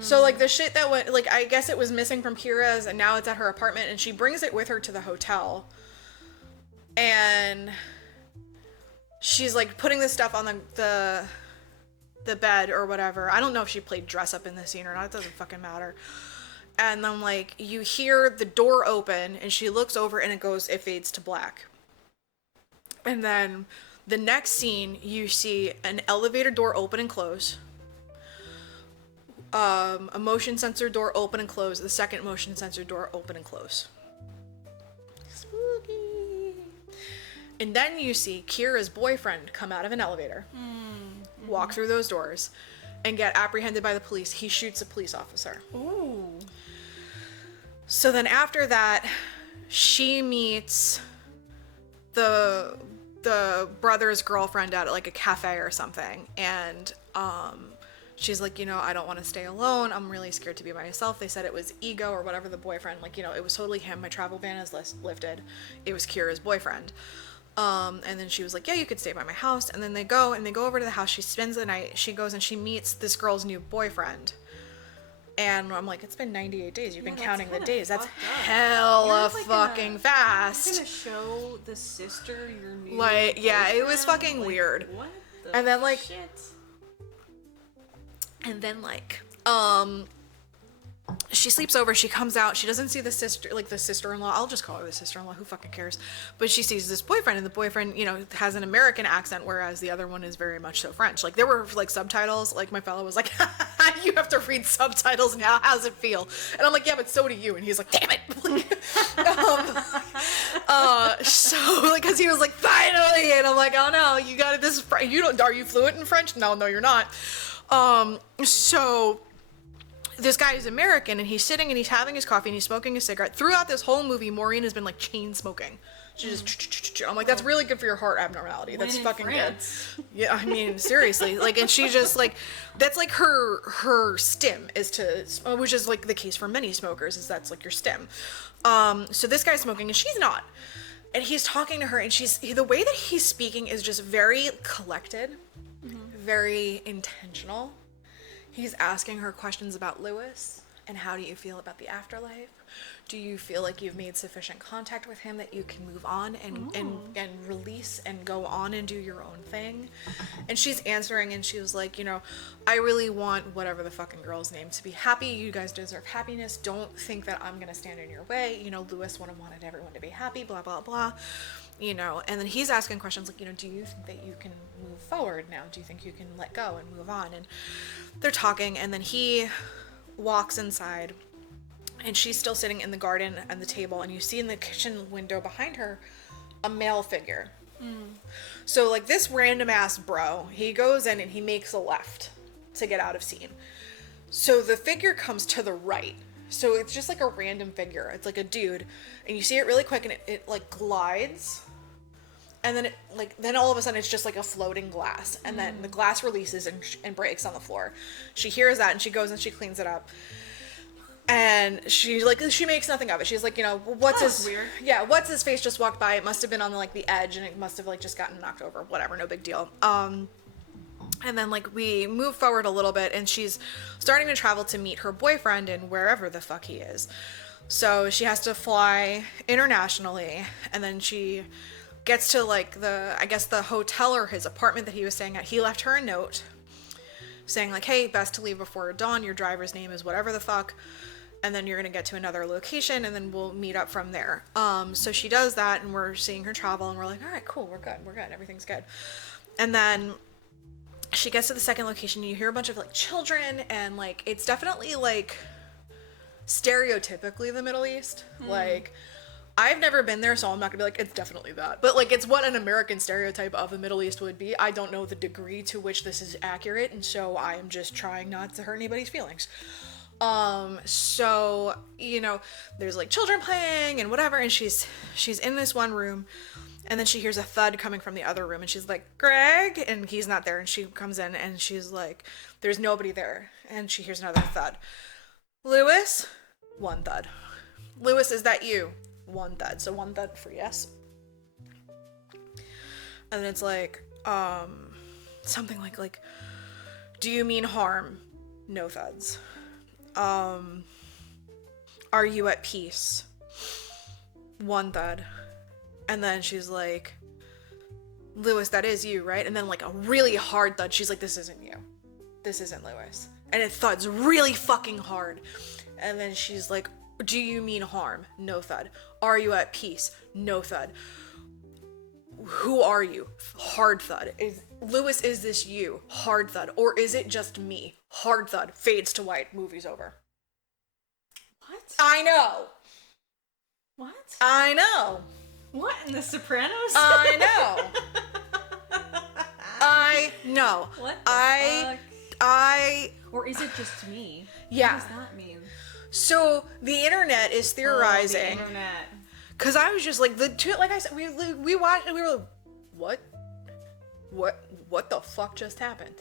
So like the shit that went, like I guess it was missing from Kira's, and now it's at her apartment, and she brings it with her to the hotel, and she's like putting this stuff on the bed or whatever. I don't know if she played dress up in this scene or not. It doesn't fucking matter. And then like you hear the door open, and she looks over, and it fades to black. And then the next scene, you see an elevator door open and close. A motion sensor door open and close. The second motion sensor door open and close. Spooky. And then you see Kira's boyfriend come out of an elevator, walk through those doors, and get apprehended by the police. He shoots a police officer. Ooh. So then after that, she meets the brother's girlfriend at like a cafe or something, and she's like, I don't want to stay alone. I'm really scared to be by myself. They said it was ego or whatever, the boyfriend, like, it was totally him. My travel ban is lifted. It was Kira's boyfriend. And then she was like, yeah, you could stay by my house. And then they go over to the house. She spends the night. She goes and she meets this girl's new boyfriend. And I'm like, it's been 98 days. You've been counting the days. That's hella fucking fast. You're gonna show the sister your new like, yeah, it was boyfriend? fucking Like, weird. What the And then like, shit? and then like, she sleeps over, she comes out, she doesn't see the sister-in-law, I'll just call her the sister-in-law, who fucking cares, but she sees this boyfriend, and the boyfriend, has an American accent, whereas the other one is very much so French. Like, there were, like, subtitles, like, my fellow was like, you have to read subtitles now, how's it feel? And I'm like, yeah, but so do you, and he's like, damn it! So, like, because he was like, finally, and I'm like, oh no, you got it, are you fluent in French? No, you're not. So this guy is American, and he's sitting and he's having his coffee and he's smoking a cigarette. Throughout this whole movie, Maureen has been like chain smoking. She's just, I'm like, that's really good for your heart abnormality. That's fucking good. Yeah, I mean, seriously. Like, and she just like, that's like her stim is to, which is like the case for many smokers, is that's like your stim. So this guy's smoking and she's not. And he's talking to her, and the way that he's speaking is just very collected, very intentional. He's asking her questions about Lewis and how do you feel about the afterlife? Do you feel like you've made sufficient contact with him that you can move on and release and go on and do your own thing? And she's answering, and she was like, I really want whatever the fucking girl's name to be happy. You guys deserve happiness. Don't think that I'm gonna stand in your way. Lewis would have wanted everyone to be happy, blah, blah, blah. And then he's asking questions like, do you think that you can move forward now? Do you think you can let go and move on? And they're talking, and then he walks inside, and she's still sitting in the garden at the table, and you see in the kitchen window behind her a male figure. So like this random ass bro, he goes in and he makes a left to get out of scene. So the figure comes to the right. So it's just like a random figure. It's like a dude, and you see it really quick, and it like glides. And then then all of a sudden it's just like a floating glass, and then the glass releases and breaks on the floor. She hears that, and she goes and she cleans it up. And she makes nothing of it. She's like, what's his weird. Yeah, what's his face just walked by. It must have been on like the edge, and it must have like just gotten knocked over. Whatever, no big deal. And then like we move forward a little bit, and she's starting to travel to meet her boyfriend in wherever the fuck he is. So she has to fly internationally, and then she gets to like the hotel or his apartment that he was staying at. He left her a note saying like, hey, best to leave before dawn. Your driver's name is whatever the fuck. And then you're going to get to another location, and then we'll meet up from there. So she does that, and we're seeing her travel, and we're like, all right, cool. We're good. Everything's good. And then she gets to the second location, and you hear a bunch of like children, and like, it's definitely like stereotypically the Middle East. Like, I've never been there, so I'm not gonna be like, it's definitely that. But like, it's what an American stereotype of the Middle East would be. I don't know the degree to which this is accurate, and so I am just trying not to hurt anybody's feelings. So, there's like children playing and whatever, and she's in this one room, and then she hears a thud coming from the other room, and she's like, Greg, and he's not there, and she comes in, and she's like, there's nobody there, and she hears another thud. Lewis? One thud. Lewis, is that you? 1 thud. So 1 thud for yes. And then it's like, something like, do you mean harm? No thuds. Are you at peace? 1 thud. And then she's like, Lewis, that is you, right? And then like a really hard thud. She's like, this isn't you. This isn't Lewis. And it thuds really fucking hard. And then she's like, do you mean harm? No thud. Are you at peace? No thud. Who are you? Hard thud. Lewis, is this you? Hard thud. Or is it just me? Hard thud. Fades to white. Movie's over. What? I know. What? I know. What in The Sopranos? I know. I know. What the fuck? Or is it just me? Yeah. What does that mean? So the internet is theorizing. The internet. Cause I was just like like I said, we watched and we were like, what the fuck just happened?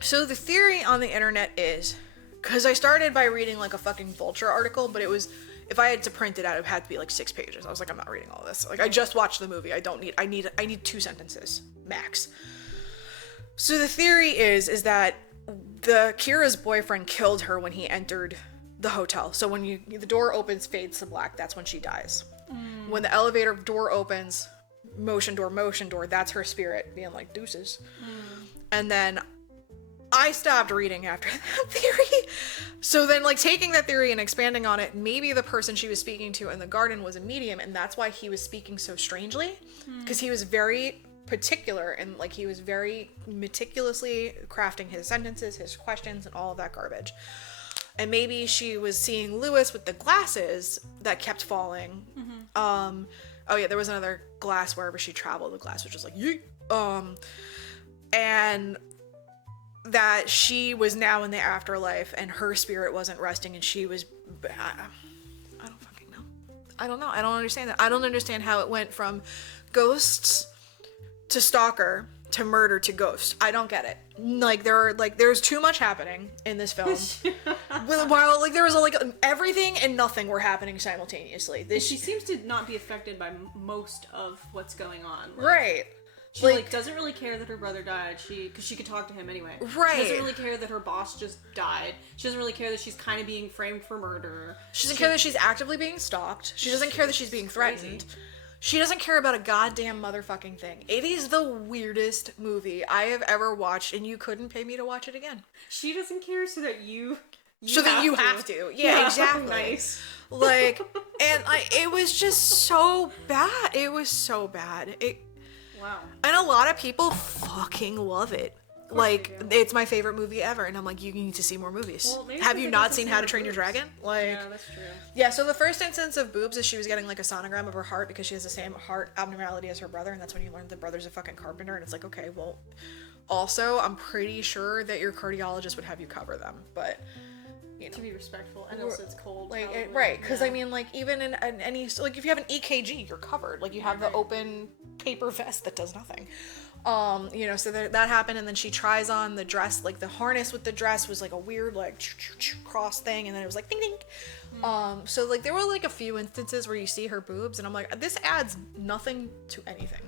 So the theory on the internet is, cause I started by reading like a fucking Vulture article, but it was, if I had to print it out, it had to be like 6 pages. I was like, I'm not reading all this. Like I just watched the movie. I need 2 sentences max. So the theory is that Kira's boyfriend killed her when he entered the hotel. So when the door opens, fades to black, that's when she dies. When the elevator door opens, motion door, that's her spirit being like deuces. And then I stopped reading after that theory. So then like taking that theory and expanding on it, maybe the person she was speaking to in the garden was a medium, and that's why he was speaking so strangely, because he was very particular and like he was very meticulously crafting his sentences, his questions, and all of that garbage. And maybe she was seeing Lewis with the glasses that kept falling. Oh yeah, there was another glass wherever she traveled. The glass was just like, yeet. And that she was now in the afterlife and her spirit wasn't resting and she was, I don't fucking know. I don't know. I don't understand that. I don't understand how it went from ghosts to stalker to murder to ghost. I don't get it. Like there's too much happening in this film. While like there was like everything and nothing were happening simultaneously. She seems to not be affected by most of what's going on. Like, right. She like doesn't really care that her brother died. Because she could talk to him anyway. Right. She doesn't really care that her boss just died. She doesn't really care that she's kind of being framed for murder. She doesn't care that she's actively being stalked. She doesn't care that she's being threatened. She doesn't care about a goddamn motherfucking thing. It is the weirdest movie I have ever watched, and you couldn't pay me to watch it again. She doesn't care so that you have to. Yeah, exactly. Nice. Like, and it was just so bad. It was so bad. Wow. And a lot of people fucking love it. Like, it's my favorite movie ever. And I'm like, you need to see more movies. Well, have you not seen How to Train Your Dragon? Like, yeah, that's true. Yeah, so the first instance of boobs is she was getting like a sonogram of her heart because she has the same heart abnormality as her brother. And that's when you learn the brother's a fucking carpenter. And it's like, okay, well, also, I'm pretty sure that your cardiologist would have you cover them. But, you know. To be respectful. And also it's cold. Like, right. Because, I mean, like, even in any, like, if you have an EKG, you're covered. Like, you have the open paper vest that does nothing. You know, so that happened, and then she tries on the dress, like the harness with the dress was like a weird like cross thing, and then it was like ding ding. So like there were like a few instances where you see her boobs, and I'm like, this adds nothing to anything.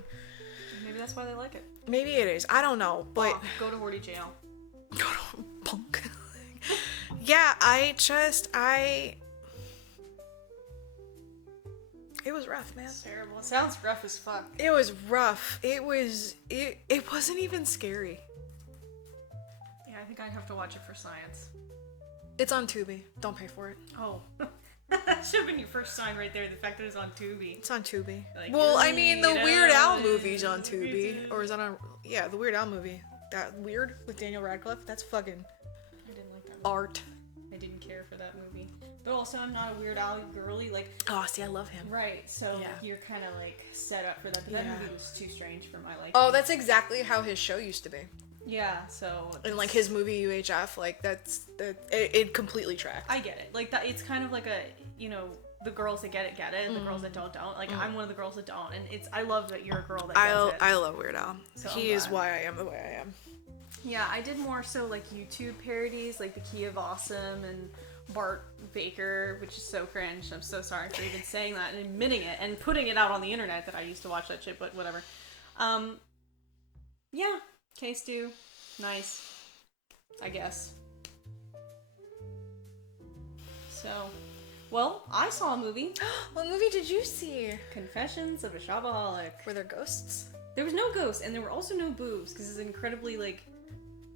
Maybe that's why they like it. Maybe it is. I don't know, but go to Horty jail. Go to punk. Yeah, it was rough, man. It's terrible. It sounds rough as fuck. It was rough. It wasn't even scary. Yeah, I think I'd have to watch it for science. It's on Tubi. Don't pay for it. Oh. That should have been your first sign right there, the fact that it's on Tubi. It's on Tubi. Like, well, I mean, the Weird Al movie's on Tubi. Or is that on... Yeah, the Weird Al movie. That Weird with Daniel Radcliffe. That's fucking... I didn't like that movie. Art. I didn't care for that movie. But also, I'm not a Weird Al girly. Like, oh, see, I love him. Right, so yeah. You're kind of like set up for that. But that movie was too strange for my liking. Oh, that's exactly how his show used to be. Yeah, so. And like his movie UHF, like it completely tracks. I get it. Like that, it's kind of like a, you know, the girls that get it, and the girls that don't. Like I'm one of the girls that don't, and I love that you're a girl that gets it. I love Weird Al. So he is why I am the way I am. Yeah, I did more so like YouTube parodies, like the Key of Awesome and Bart Baker, which is so cringe. I'm so sorry for even saying that and admitting it and putting it out on the internet that I used to watch that shit, but whatever. Yeah, K-Stew. Nice. I guess. So, well, I saw a movie. What movie did you see? Confessions of a Shopaholic. Were there ghosts? There was no ghosts, and there were also no boobs, because it's an incredibly, like,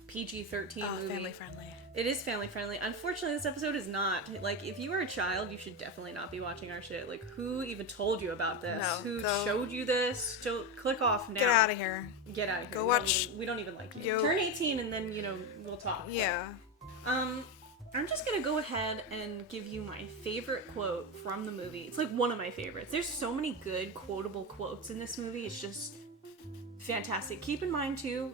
PG-13 movie. Family friendly. It is family friendly. Unfortunately, this episode is not. Like, if you are a child, you should definitely not be watching our shit. Like, who even told you about this? No, Who go. showed you this? Click off now. Get out of here. Get out of here. Go watch. We don't even like you. Turn 18 and then, we'll talk. Yeah. I'm just gonna go ahead and give you my favorite quote from the movie. It's like one of my favorites. There's so many good quotable quotes in this movie. It's just fantastic. Keep in mind, too,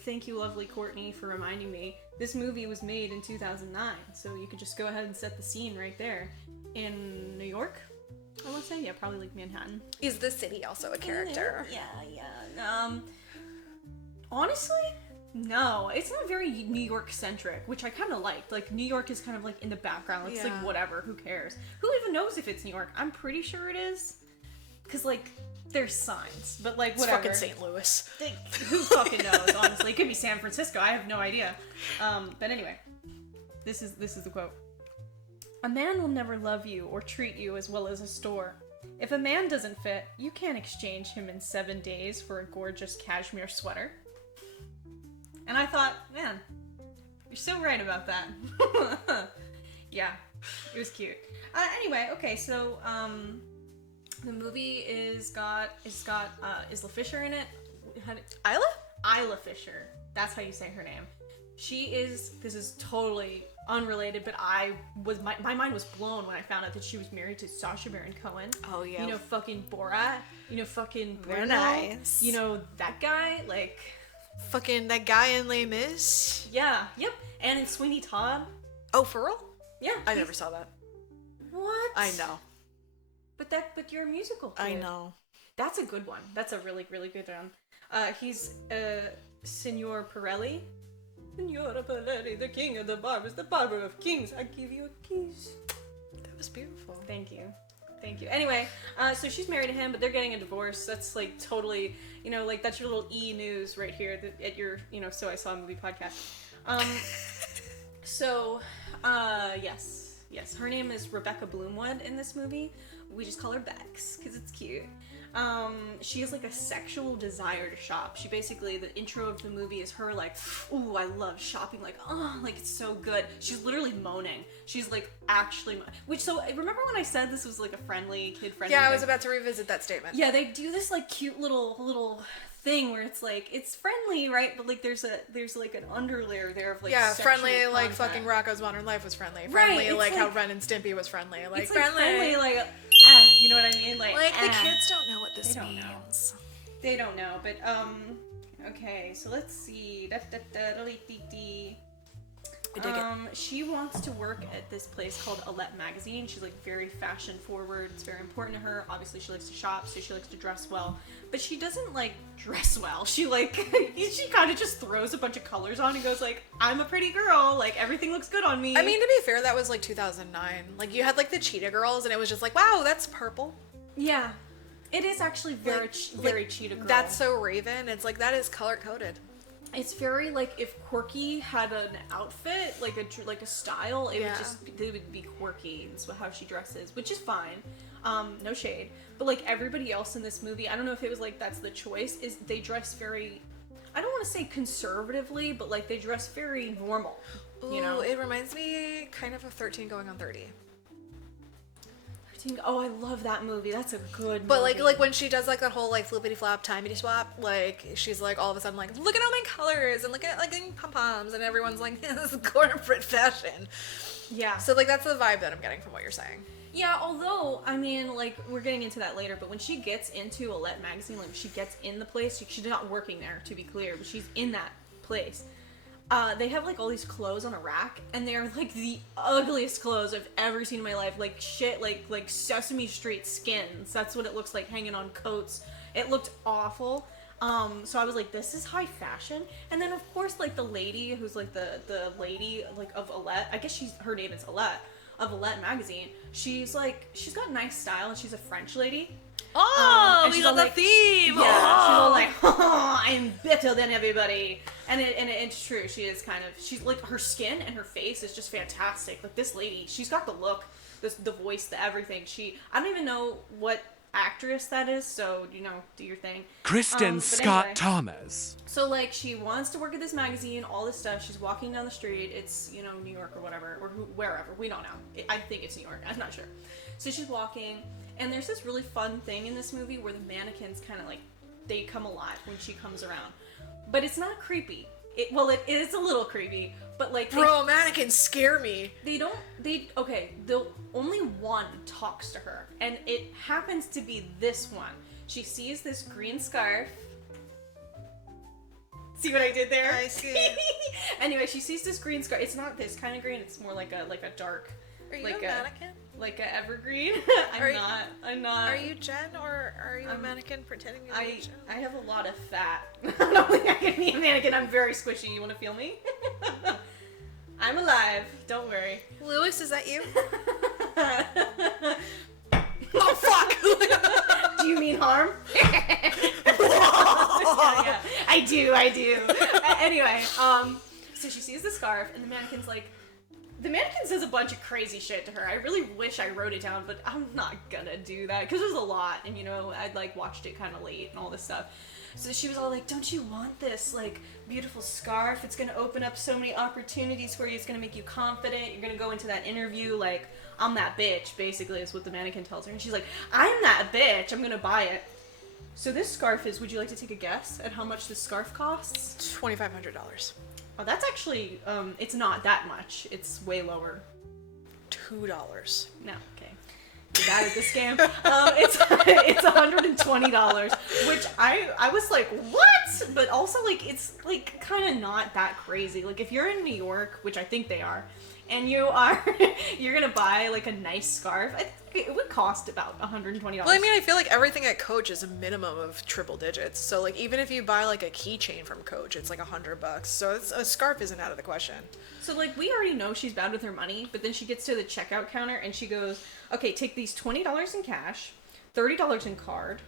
thank you, lovely Courtney, for reminding me. This movie was made in 2009, so you could just go ahead and set the scene right there. In New York, I want to say? Yeah, probably like Manhattan. Is the city also a character? Yeah. Honestly, no. It's not very New York-centric, which I kind of liked. Like, New York is kind of like in the background. It's like, whatever, who cares? Who even knows if it's New York? I'm pretty sure it is. Because, like, there's signs, but like whatever. It's fucking St. Louis. Who fucking knows? Honestly, it could be San Francisco. I have no idea. But anyway, this is the quote. A man will never love you or treat you as well as a store. If a man doesn't fit, you can't exchange him in 7 days for a gorgeous cashmere sweater. And I thought, man, you're so right about that. Yeah, it was cute. Anyway, okay, so the movie is got Isla Fisher in it. Isla Fisher. That's how you say her name. This is totally unrelated, but my mind was blown when I found out that she was married to Sacha Baron Cohen. Oh yeah. Fucking Borat. Fucking Bruno. Very nice. That guy, like fucking that guy in Les Mis. Yeah, yep. And in Sweeney Todd. Oh, for real? Yeah. I never saw that. What? I know. But you're a musical kid. I know. That's a good one. That's a really, really good one. He's Signor Pirelli. Signor Pirelli, the king of the barbers, the barber of kings. I give you a kiss. That was beautiful. Thank you. Anyway, so she's married to him, but they're getting a divorce. That's like totally, like that's your little E-news right here at your, So I Saw a Movie podcast. Yes, her name is Rebecca Bloomwood in this movie. We just call her Bex because it's cute. She has like a sexual desire to shop. She basically, the intro of the movie is her like, ooh, I love shopping. Like, oh, like it's so good. She's literally moaning. She's like actually, so remember when I said this was like a kid-friendly? Yeah, I was about to revisit that statement. Yeah, they do this like cute little thing where it's like it's friendly, right? But like there's like an underlayer there of like friendly content. like fucking Rocko's Modern Life was friendly. Friendly right, like how Ren and Stimpy was friendly. Like it's friendly. Like you know what I mean? Like the kids don't know what this means. They don't know, but okay, so let's see. She wants to work at this place called Alette Magazine. She's like very fashion forward. It's very important to her. Obviously, she likes to shop, so she likes to dress well. But she doesn't like dress well. She she kind of just throws a bunch of colors on and goes like, "I'm a pretty girl. Like everything looks good on me." I mean, to be fair, that was like 2009. Like you had like the Cheetah Girls, and it was just like, wow, that's purple. Yeah, it is actually very Cheetah Girl. That's so Raven. It's like that is color coded. It's very like if Quirky had an outfit, like a style, it would be quirky. That's how she dresses, which is fine. No shade, but like everybody else in this movie, I don't know if it was like that's the choice. Is they dress very, I don't want to say conservatively, but like they dress very normal. Ooh, it reminds me kind of 13 going on 30. Oh, I love that movie. That's a good movie. But like when she does like that whole like flippity flop timey swap, like she's like all of a sudden like, look at all my colors and look at like pom poms, and everyone's like, this is corporate fashion. Yeah. So like that's the vibe that I'm getting from what you're saying. Yeah, although I mean like we're getting into that later, but when she gets into Alette Magazine, like she gets in the place, she's not working there to be clear, but she's in that place. They have like all these clothes on a rack, and they're like the ugliest clothes I've ever seen in my life. Like shit, like Sesame Street skins. That's what it looks like hanging on coats. It looked awful. So I was like, this is high fashion. And then of course, like the lady who's like the lady like of Alette, I guess her name is Alette, of Alette magazine. She's got nice style and she's a French lady. Oh, and we she's got all the like, theme. Yeah, Oh. she's all like, I'm better than everybody. And it's true. She is she's like, her skin and her face is just fantastic. Like this lady, she's got the look, the voice, the everything. I don't even know what actress that is, so do your thing. Kristen But Scott anyway. Thomas. So like she wants to work at this magazine, all this stuff. She's walking down the street. It's New York or whatever, or wherever, we don't know. I think it's New York, I'm not sure. So she's walking, and there's this really fun thing in this movie where the mannequins kind of like, they come alive when she comes around, but it's not creepy. It is a little creepy, but like Mannequins scare me. the only one talks to her, and it happens to be this one. She sees this green scarf. See what I did there? I see. Anyway, she sees this green scarf. It's not this kind of green. It's more like a dark, Are you like a mannequin? like a evergreen. Are you- I'm not. Are you Jen, or are you a mannequin pretending to be Jen? I have a lot of fat. I don't think I can be a mannequin. I'm very squishy. You want to feel me? I'm alive. Don't worry. Lewis, is that you? Oh, fuck! Do you mean harm? yeah, I do. Anyway, so she sees the scarf, and the mannequin says a bunch of crazy shit to her. I really wish I wrote it down, but I'm not gonna do that, because there's a lot, and I'd like watched it kind of late and all this stuff. So she was all like, don't you want this like beautiful scarf? It's gonna open up so many opportunities for you. It's gonna make you confident. You're gonna go into that interview like, I'm that bitch, basically, is what the mannequin tells her. And she's like, I'm that bitch. I'm gonna buy it. So this scarf is, would you like to take a guess at how much this scarf costs? $2,500. Oh, that's actually, it's not that much. It's way lower. $2. No, okay. You're bad at this game. It's $120, which I was like, what? But also, like, it's, like, kind of not that crazy. Like, if you're in New York, which I think they are, and you're gonna buy, like, a nice scarf, I think it would cost about $120. Well, I mean, I feel like everything at Coach is a minimum of triple digits. So, like, even if you buy, like, a keychain from Coach, it's like $100. So a scarf isn't out of the question. So, like, we already know she's bad with her money, but then she gets to the checkout counter and she goes, okay, take these $20 in cash, $30 in card,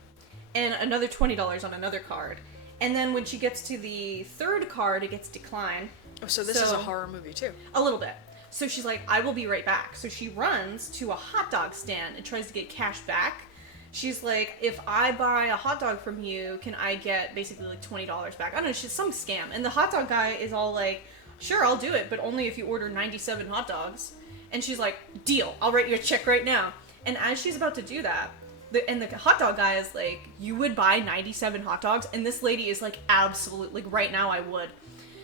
and another $20 on another card. And then when she gets to the third card, it gets declined. Oh, so this is a horror movie, too. A little bit. So she's like, I will be right back. So she runs to a hot dog stand and tries to get cash back. She's like, if I buy a hot dog from you, can I get basically like $20 back? I don't know, she's some scam. And the hot dog guy is all like, sure, I'll do it, but only if you order 97 hot dogs. And she's like, deal, I'll write you a check right now. And as she's about to do that, the hot dog guy is like, you would buy 97 hot dogs? And this lady is like, absolutely, like right now I would.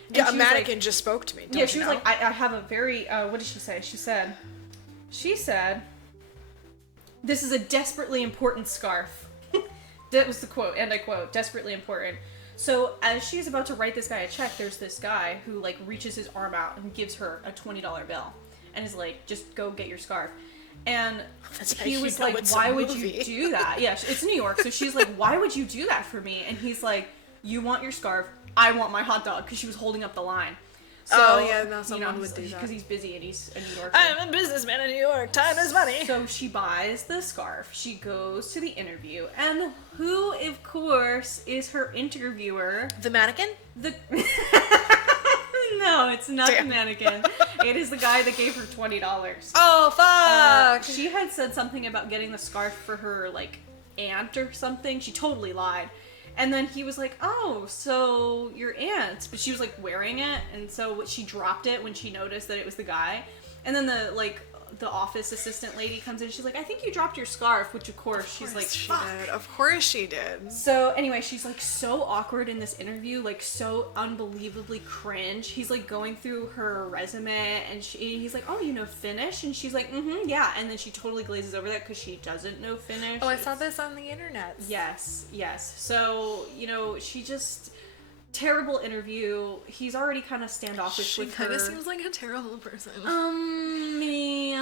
And Yeah, a she was mannequin like, just spoke to me. yeah, she was like, I have a very, what did she say? She said, this is a desperately important scarf. That was the quote, and I quote, desperately important. So as she's about to write this guy a check, there's this guy who like reaches his arm out and gives her a $20 bill and is like, just go get your scarf. And he was like, why would you do that? Yeah, it's New York. So she's like, why would you do that for me? And he's like, you want your scarf, I want my hot dog, because she was holding up the line. So, oh, yeah, no, someone would do that. Because he's busy and he's a New Yorker. I'm a businessman in New York. Time is money. So she buys the scarf. She goes to the interview. And who, of course, is her interviewer? The mannequin? No, it's not Damn. the mannequin. It is the guy that gave her $20. Oh, fuck! She had said something about getting the scarf for her, like, aunt or something. She totally lied. And then he was like, oh, so your aunt. But she was, like, wearing it. And so she dropped it when she noticed that it was the guy. And then the office assistant lady comes in. She's like, I think you dropped your scarf. Which, of course she's like, she fuck. did. Of course she did. So anyway, she's like so awkward in this interview, like so unbelievably cringe. He's like going through her resume and he's like, oh, you know Finnish? And she's like, mm-hmm, yeah. And then she totally glazes over that because she doesn't know Finnish. Oh, I saw this on the internet. Yes. So, she just... terrible interview. He's already kind of standoffish with her. She kind of seems like a terrible person. I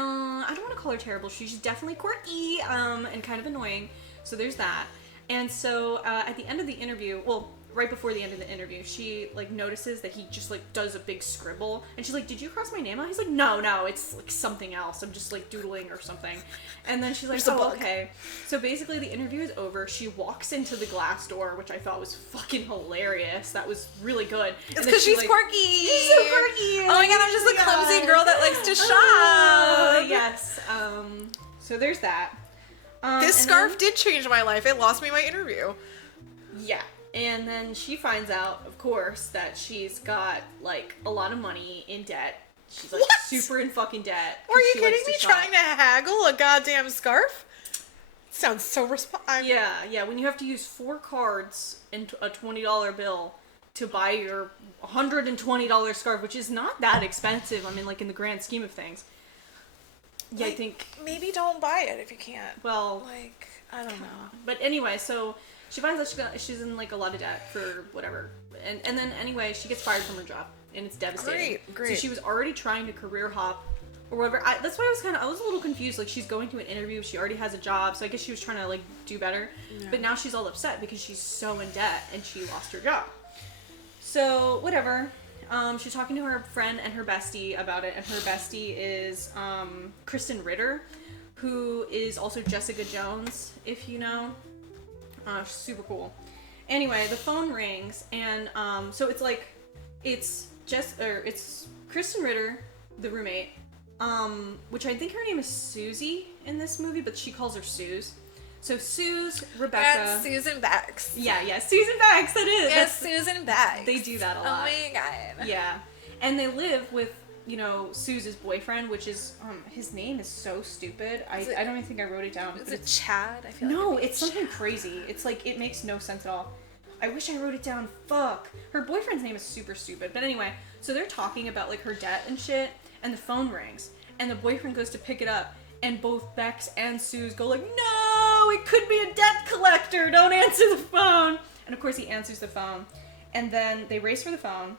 don't want to call her terrible. She's definitely quirky, and kind of annoying. So there's that. And so at the end of the interview, well, right before the end of the interview, she like notices that he just like does a big scribble, and she's like, "Did you cross my name out?" He's like, "No, it's like something else. I'm just like doodling or something." And then she's like, "Oh, okay." So basically, the interview is over. She walks into the glass door, which I thought was fucking hilarious. That was really good. It's because she's quirky. She's so quirky. Oh my god, I'm just a clumsy girl that likes to shop. Yes. So there's that. This scarf did change my life. It lost me my interview. Yeah. And then she finds out, of course, that she's got, like, a lot of money in debt. She's, like, super in fucking debt. Are you kidding me? Trying to haggle a goddamn scarf? Sounds so Yeah. When you have to use 4 cards and a $20 bill to buy your $120 scarf, which is not that expensive, I mean, like, in the grand scheme of things. Yeah, like, I think... Maybe don't buy it if you can't. Well... Like, I don't know. But anyway, so... She finds out she's in, like, a lot of debt for whatever. And then, anyway, she gets fired from her job. And it's devastating. Great. So she was already trying to career hop or whatever. That's why I was a little confused. Like, she's going to an interview. She already has a job. So I guess she was trying to, like, do better. Yeah. But now she's all upset because she's so in debt and she lost her job. So, whatever. She's talking to her friend and her bestie about it. And her bestie is Kristen Ritter, who is also Jessica Jones, if you know. Super cool. Anyway, the phone rings, and so it's Kristen Ritter, the roommate, which I think her name is Susie in this movie, but she calls her Suze. So Suze, Rebecca. That's Susan Bax. Yeah, Susan Bax. That is. Yes, Susan Bax. They do that a lot. Oh my god. Yeah, and they live with, you know, Suze's boyfriend, which is, his name is so stupid. I don't even think I wrote it down. Is it Chad? I feel no, it's something crazy. It's like, it makes no sense at all. I wish I wrote it down. Fuck. Her boyfriend's name is super stupid. But anyway, so they're talking about, like, her debt and shit, and the phone rings, and the boyfriend goes to pick it up, and both Bex and Suze go like, "No, it could be a debt collector. Don't answer the phone." And of course he answers the phone, and then they race for the phone.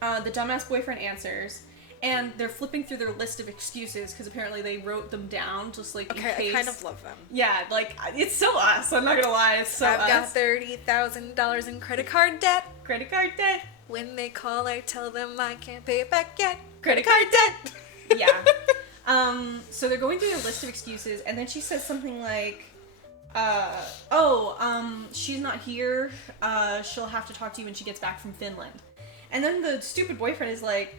The dumbass boyfriend answers. And they're flipping through their list of excuses because apparently they wrote them down just like in case. I kind of love them. Yeah, like it's so us. I'm not gonna lie, it's so I've us. got $30,000 in credit card debt. Credit card debt. When they call, I tell them I can't pay it back yet. Credit card debt. Yeah. So they're going through their list of excuses, and then she says something like, she's not here. She'll have to talk to you when she gets back from Finland. And then the stupid boyfriend is like,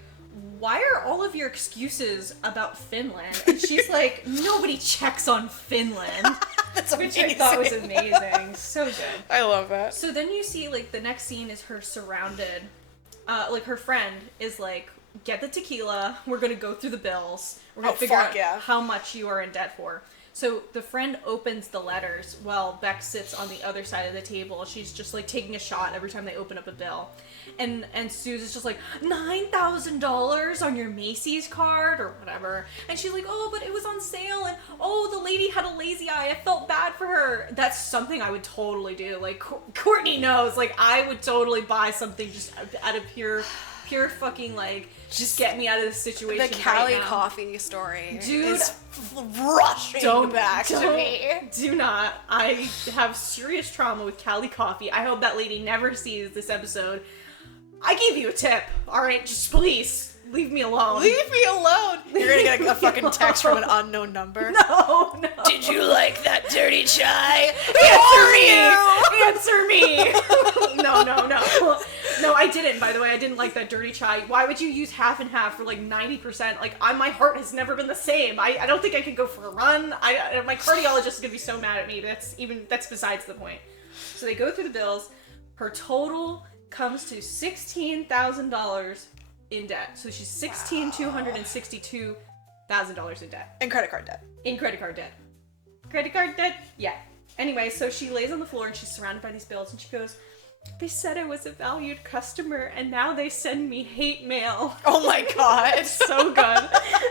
"Why are all of your excuses about Finland?" And she's like, "Nobody checks on Finland." That's which amazing. I thought was amazing. So good. I love that. So then you see, like, the next scene is her surrounded. Like, her friend is like, "Get the tequila. We're going to go through the bills. We're going to figure out how much you are in debt for." So the friend opens the letters while Beck sits on the other side of the table. She's just, like, taking a shot every time they open up a bill. And Suze is just like, $9,000 on your Macy's card or whatever. And she's like, "Oh, but it was on sale, and oh, the lady had a lazy eye. I felt bad for her." That's something I would totally do. Like, Courtney knows. Like, I would totally buy something just out of pure fucking, like, just get me out of this situation. The Cali right now. coffee story, dude, is rushing back to me. Do not. I have serious trauma with Cali coffee. I hope that lady never sees this episode. I gave you a tip, alright? Just please, leave me alone. Leave me alone! You're gonna get a fucking text from an unknown number. No. Did you like that dirty chai? Answer me! No. No, I didn't, by the way. I didn't like that dirty chai. Why would you use half and half for like 90%? Like, my heart has never been the same. I don't think I could go for a run. My cardiologist is gonna be so mad at me, but that's besides the point. So they go through the bills. Her total comes to $16,000 in debt. So she's $16,262,000 in debt. And credit card debt. Credit card debt? Yeah. Anyway, so she lays on the floor and she's surrounded by these bills and she goes, "They said I was a valued customer and now they send me hate mail." Oh my god. So good.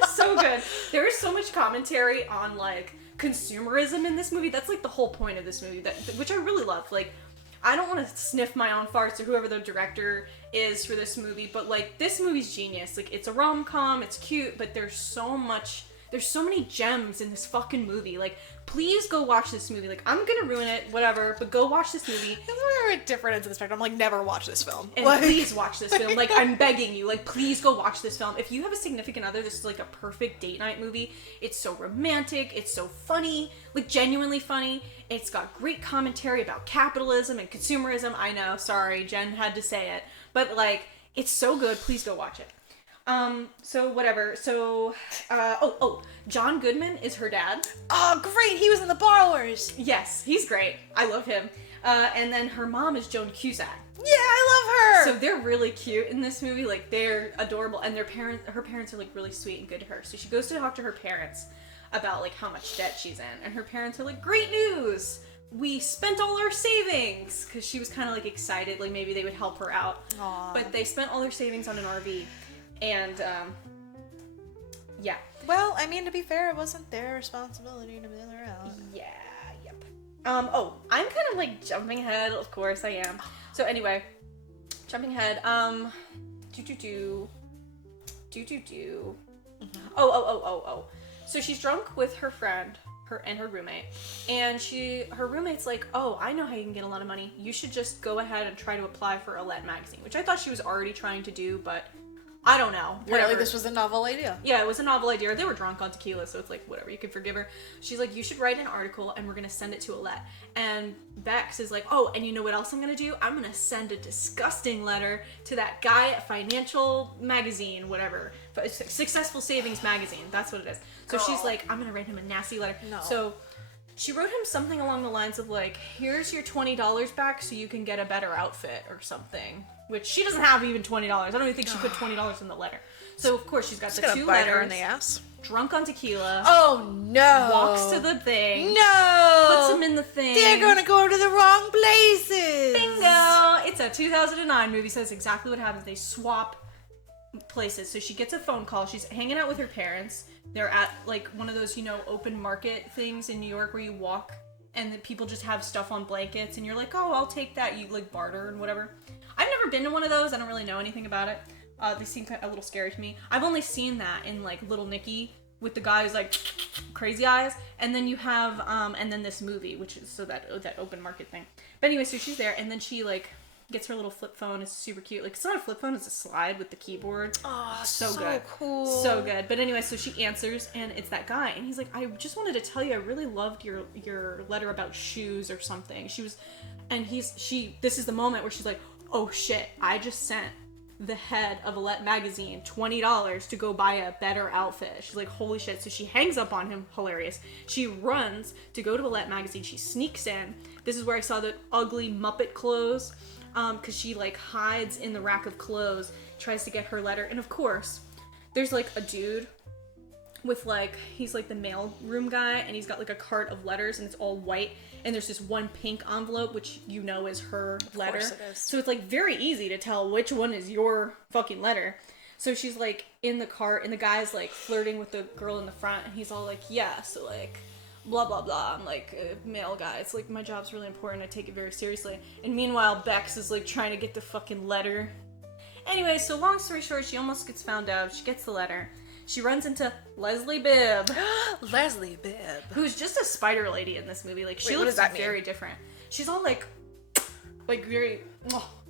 So good. There is so much commentary on, like, consumerism in this movie. That's, like, the whole point of this movie, which I really love. Like, I don't want to sniff my own farts or whoever the director is for this movie, but, like, this movie's genius. Like, it's a rom-com, it's cute, but there's There's so many gems in this fucking movie. Like, please go watch this movie. Like, I'm gonna ruin it, whatever, but go watch this movie. We're at different ends of the spectrum. I'm like, never watch this film. And please watch this film. Like, I'm begging you. Like, please go watch this film. If you have a significant other, this is like a perfect date night movie. It's so romantic. It's so funny. Like, genuinely funny. It's got great commentary about capitalism and consumerism. I know, sorry, Jen had to say it. But, like, it's so good. Please go watch it. So whatever. So, John Goodman is her dad. Oh, great. He was in The Borrowers. Yes, he's great. I love him. And then her mom is Joan Cusack. Yeah, I love her. So they're really cute in this movie. Like, they're adorable. And her parents are, like, really sweet and good to her. So she goes to talk to her parents about, like, how much debt she's in. And her parents are like, great news! We spent all our savings! Because she was kind of, like, excited. Like, maybe they would help her out. Aww. But they spent all their savings on an RV. And, yeah. Well, I mean, to be fair, it wasn't their responsibility to bail her out. Yeah, yep. I'm kind of, like, jumping ahead. Of course I am. So, anyway. Jumping ahead. So she's drunk with her friend, her roommate, and her roommate's like, oh, I know how you can get a lot of money. You should just go ahead and try to apply for Alette magazine, which I thought she was already trying to do, but I don't know. Apparently this was a novel idea. Yeah, it was a novel idea. They were drunk on tequila, so it's like, whatever, you can forgive her. She's like, you should write an article, and we're going to send it to Alette. And Bex is like, oh, and you know what else I'm going to do? I'm going to send a disgusting letter to that guy at Financial Magazine, whatever. Successful Savings Magazine. That's what it is. So she's like, I'm going to write him a nasty letter. No. So she wrote him something along the lines of, like, here's your $20 back so you can get a better outfit or something. Which she doesn't have even $20. I don't even think she put $20 in the letter. So, of course, she's got the two bite her letters. in the ass. Drunk on tequila. Oh, no. Walks to the thing. No. Puts them in the thing. They're going to go to the wrong places. Bingo. It's a 2009 movie, so that's exactly what happens. They swap places. So she gets a phone call. She's hanging out with her parents. They're at, like, one of those, open market things in New York where you walk and the people just have stuff on blankets and you're like, oh, I'll take that. You, like, barter and whatever. I've never been to one of those. I don't really know anything about it. They seem a little scary to me. I've only seen that in, like, Little Nicky with the guy who's, like, crazy eyes. And then you have, and then this movie, which is, so that open market thing. But anyway, so she's there, and then she, like, gets her little flip phone. It's super cute. Like, it's not a flip phone, it's a slide with the keyboard. Oh, so good. So cool. So good. But anyway, so she answers, and it's that guy. And he's like, I just wanted to tell you, I really loved your letter about shoes or something. This is the moment where she's like, oh shit, I just sent the head of Alette magazine $20 to go buy a better outfit. She's like, holy shit. So she hangs up on him. Hilarious. She runs to go to Alette magazine. She sneaks in. This is where I saw the ugly Muppet clothes, because she, like, hides in the rack of clothes, tries to get her letter. And of course, there's, like, a dude with, like, he's like the mail room guy, and he's got, like, a cart of letters, and it's all white, and there's this one pink envelope, which is her letter. Of course it is. So it's, like, very easy to tell which one is your fucking letter. So she's, like, in the cart, and the guy's, like, flirting with the girl in the front, and he's all like, yeah, so, like, blah, blah, blah. I'm, like, a male guy. It's, like, my job's really important. I take it very seriously. And meanwhile, Bex is, like, trying to get the fucking letter. Anyway, so long story short, she almost gets found out. She gets the letter. She runs into Leslie Bibb. Leslie Bibb. Who's just a spider lady in this movie. Like, she Wait, what looks does that very different. She's all, like very,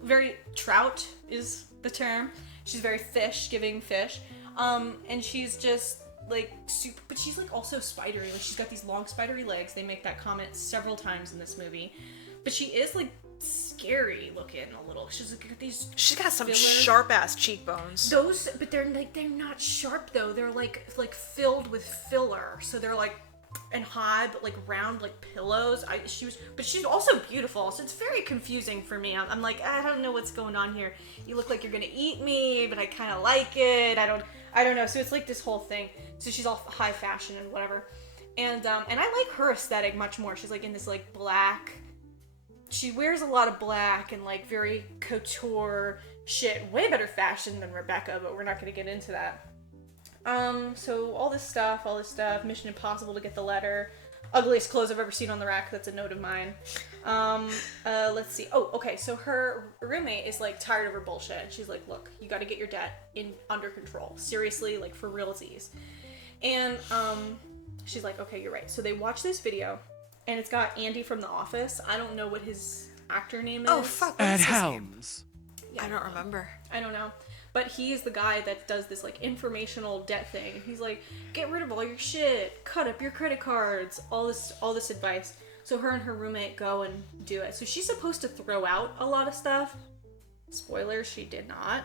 very trout is the term. She's very giving fish. And she's just, like, super, but she's, like, also spidery. Like, she's got these long spidery legs. They make that comment several times in this movie. But she is, like, scary looking a little. She's got these. She's got some fillers. sharp ass cheekbones. But they're not sharp though. They're like filled with filler. So they're like and high, but like round like pillows. But she's also beautiful. So it's very confusing for me. I'm like, I don't know what's going on here. You look like you're gonna eat me, but I kind of like it. I don't know. So it's like this whole thing. So she's all high fashion and whatever. And I like her aesthetic much more. She's like in this like black. She wears a lot of black and, like, very couture shit. Way better fashion than Rebecca, but we're not going to get into that. So all this stuff, Mission Impossible to get the letter. Ugliest clothes I've ever seen on the rack, that's a note of mine. Let's see. Oh, okay, so her roommate is, like, tired of her bullshit. And she's like, look, you got to get your debt under control. Seriously, like, for realsies. And she's like, okay, you're right. So they watch this video, and it's got Andy from The Office. I don't know what his actor name is. Oh, fuck. Ed Helms. I don't remember. I don't know. But he is the guy that does this, like, informational debt thing. He's like, get rid of all your shit, cut up your credit cards, all this advice. So her and her roommate go and do it. So she's supposed to throw out a lot of stuff. Spoilers, she did not.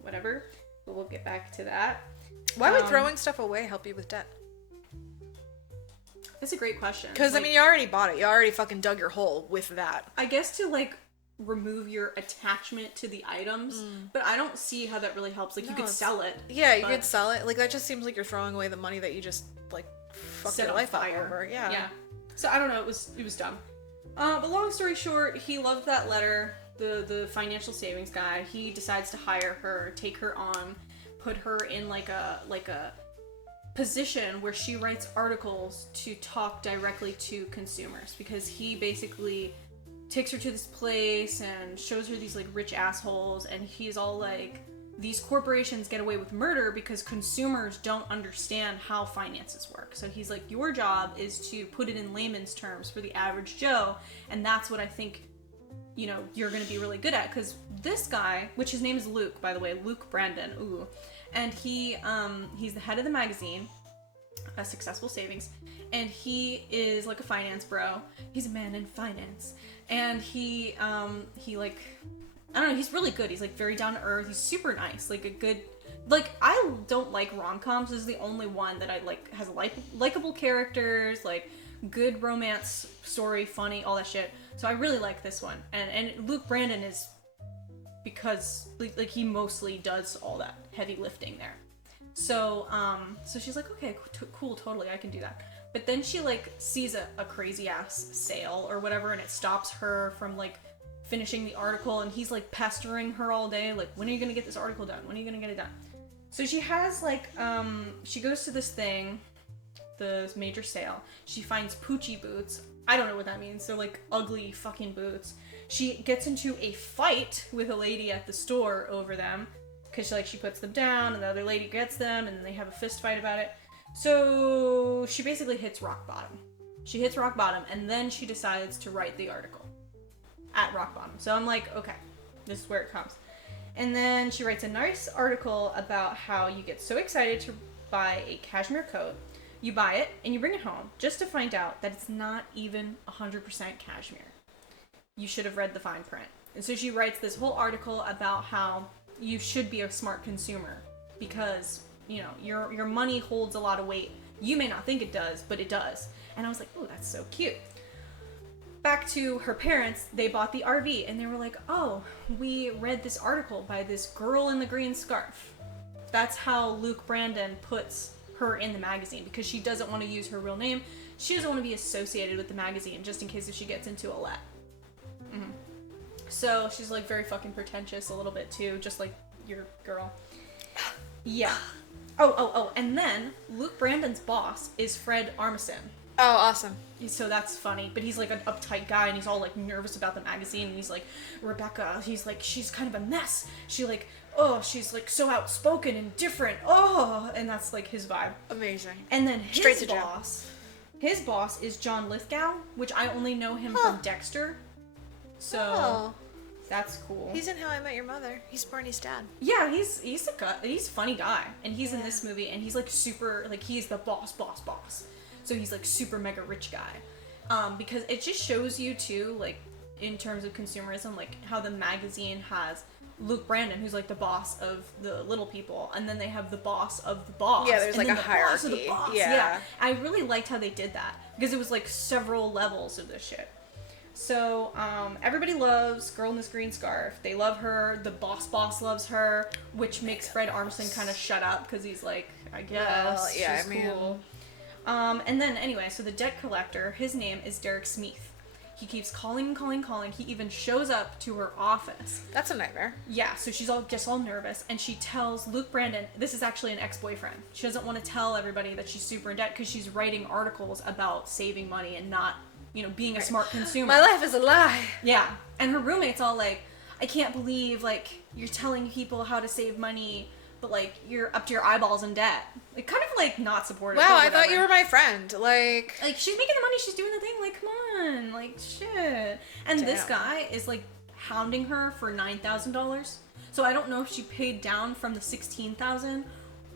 Whatever. But we'll get back to that. Why would throwing stuff away help you with debt? That's a great question. Because, like, I mean, you already bought it. You already fucking dug your hole with that. I guess to, like, remove your attachment to the items, but I don't see how that really helps. Like, you could sell it. Yeah, you could sell it. Like, that just seems like you're throwing away the money that you just, like, fucked Set your on life up fire. over. Yeah. Yeah. So, I don't know. It was dumb. But long story short, he loved that letter. The financial savings guy, he decides to hire her, take her on, put her in, like a position where she writes articles to talk directly to consumers, because he basically takes her to this place and shows her these, like, rich assholes, and he's all like, these corporations get away with murder because consumers don't understand how finances work. So he's like, your job is to put it in layman's terms for the average Joe, and that's what I think, you know, you're going to be really good at. Because this guy, which his name is Luke, by the way, Luke Brandon, and he's the head of the magazine, a Successful Savings, and he is like a finance bro. He's a man in finance, and he like, I don't know, he's really good. He's like very down to earth. He's super nice, like a good, like, I don't like rom-coms. This is the only one that I like, has likable characters, like good romance story, funny, all that shit. So I really like this one, and Luke Brandon is, because like he mostly does all that heavy lifting there. So she's like, okay, cool, totally, I can do that. But then she, like, sees a crazy ass sale or whatever, and it stops her from, like, finishing the article, and he's, like, pestering her all day, like, when are you gonna get this article done? When are you gonna get it done? So she has, like, she goes to this thing, the major sale. She finds Poochie boots. I don't know what that means. They're, like, ugly fucking boots. She gets into a fight with a lady at the store over them, because she puts them down, and the other lady gets them, and then they have a fist fight about it. So she basically hits rock bottom. She hits rock bottom, and then she decides to write the article at rock bottom. So I'm like, okay, this is where it comes. And then she writes a nice article about how you get so excited to buy a cashmere coat, you buy it, and you bring it home, just to find out that it's not even 100% cashmere. You should have read the fine print. And so she writes this whole article about how you should be a smart consumer, because, you know, your money holds a lot of weight. You may not think it does, but it does. And I was like, oh, that's so cute. Back to her parents, they bought the RV, and they were like, oh, we read this article by this girl in the green scarf. That's how Luke Brandon puts her in the magazine, because she doesn't want to use her real name. She doesn't want to be associated with the magazine, just in case if she gets into a let. Mm-hmm. So she's, like, very fucking pretentious a little bit too, just like your girl. Yeah. Oh, and then Luke Brandon's boss is Fred Armisen. Oh, awesome. So that's funny, but he's like an uptight guy, and he's all like nervous about the magazine, and he's like, Rebecca, he's like, she's kind of a mess. She's like so outspoken and different. Oh, and that's like his vibe. Amazing. And then Straight his to his boss is John Lithgow, which I only know him from Dexter. So that's cool. He's in How I Met Your Mother. He's Barney's dad. Yeah, he's a funny guy, and he's in this movie, and he's like super, like, he's the boss. So he's like super mega rich guy, because it just shows you too, like, in terms of consumerism, like how the magazine has Luke Brandon, who's like the boss of the little people, and then they have the boss of the boss. Yeah, there's and like a the hierarchy. Boss of the boss. Yeah. I really liked how they did that, because it was like several levels of this shit. So, everybody loves Girl in this Green Scarf. They love her. The boss loves her, which makes Fred Armisen kind of shut up, because he's like, I guess, yeah, she's cool. And then, anyway, so the debt collector, his name is Derek Smeeth. He keeps calling. He even shows up to her office. That's a nightmare. Yeah, so she's all nervous, and she tells Luke Brandon, this is actually an ex-boyfriend. She doesn't want to tell everybody that she's super in debt, because she's writing articles about saving money and not, you know, being a smart consumer. My life is a lie. Yeah, and her roommate's all like, I can't believe, like, you're telling people how to save money, but like you're up to your eyeballs in debt. Like kind of like not supportive. Wow, but I thought whatever. you were my friend. Like She's making the money, she's doing the thing, like come on, like shit. And this Damn. guy is like hounding her for $9,000. So I don't know if she paid down from the $16,000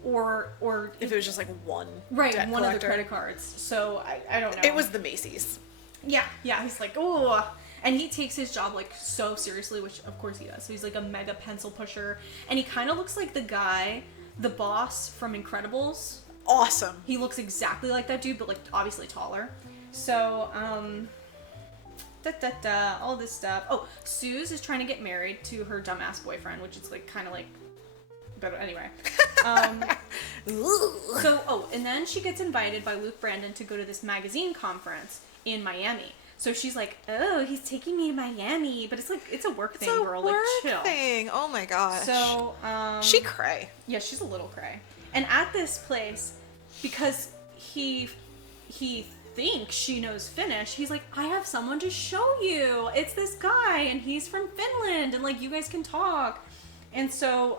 or if it was just like one right, debt one collector. of the credit cards. So I don't know. It was the Macy's. Yeah, he's like, oh. And he takes his job like so seriously, which of course he does. So he's like a mega pencil pusher. And he kind of looks like the boss from Incredibles. Awesome. He looks exactly like that dude, but like obviously taller. So, all this stuff. Oh, Suze is trying to get married to her dumbass boyfriend, which is like kind of like, but anyway. And then she gets invited by Luke Brandon to go to this magazine conference in Miami. So she's like, oh, he's taking me to Miami, but it's like, it's a work thing, girl. Like, chill. Thing. Oh my gosh. So, she cray. yeah, she's a little cray. And at this place, because he thinks she knows Finnish, he's like, I have someone to show you. It's this guy, and he's from Finland, and like, you guys can talk. And so,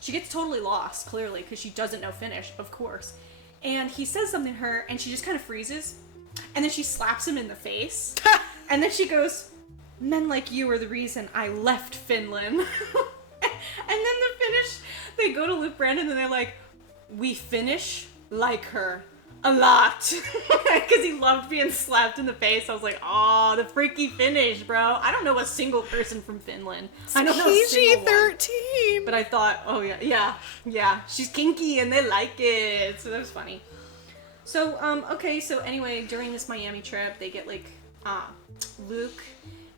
she gets totally lost, clearly, because she doesn't know Finnish, of course. And he says something to her, and she just kind of freezes. And then she slaps him in the face. And then she goes, men like you are the reason I left Finland. And then the Finnish, they go to Luke Brandon and they're like, we Finnish like her a lot. Because he loved being slapped in the face. I was like, oh, the freaky Finnish, bro. I don't know a single person from Finland. I don't know a single one. PG-13. But I thought, oh yeah, she's kinky and they like it. So that was funny. So, okay, so anyway, during this Miami trip, they get, like, Luke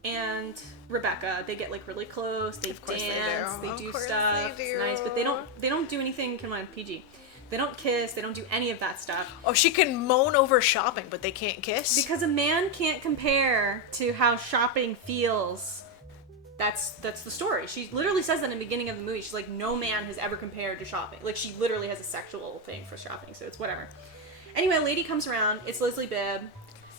and Rebecca, they get, like, really close, they dance, they do stuff, it's nice, but they don't do anything, come on, PG. They don't kiss, they don't do any of that stuff. Oh, she can moan over shopping, but they can't kiss? Because a man can't compare to how shopping feels. That's the story. She literally says that in the beginning of the movie. She's like, no man has ever compared to shopping. Like, she literally has a sexual thing for shopping, so it's whatever. Anyway, a lady comes around. It's Leslie Bibb.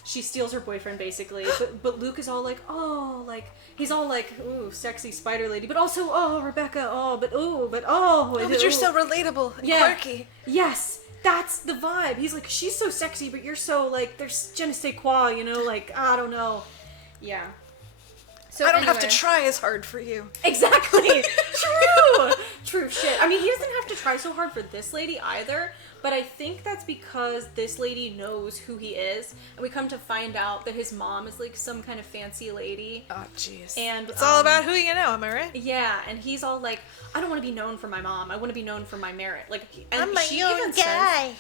She steals her boyfriend, basically. But Luke is all like, oh, like, he's all like, ooh, sexy spider lady. But also, oh, Rebecca, oh. But you're so relatable and quirky. Yes, that's the vibe. He's like, she's so sexy, but you're so, like, there's je ne sais quoi, you know? Like, I don't know. Yeah. So I don't have anyway. to try as hard for you. Exactly. True shit. I mean, he doesn't have to try so hard for this lady either, but I think that's because this lady knows who he is, and we come to find out that his mom is like some kind of fancy lady. Oh, jeez. And it's all about who you know, am I right? Yeah, and he's all like, I don't want to be known for my mom. I want to be known for my merit. Like, and I'm my own guy.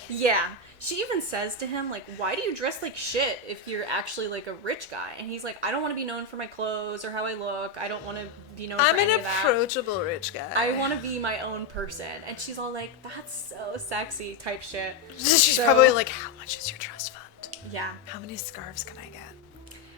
She even says to him, like, why do you dress like shit if you're actually, like, a rich guy? And he's like, I don't want to be known for my clothes or how I look. I don't want to be known for any of that. I'm an approachable rich guy. I want to be my own person. And she's all like, that's so sexy type shit. She's probably like, how much is your trust fund? Yeah. How many scarves can I get?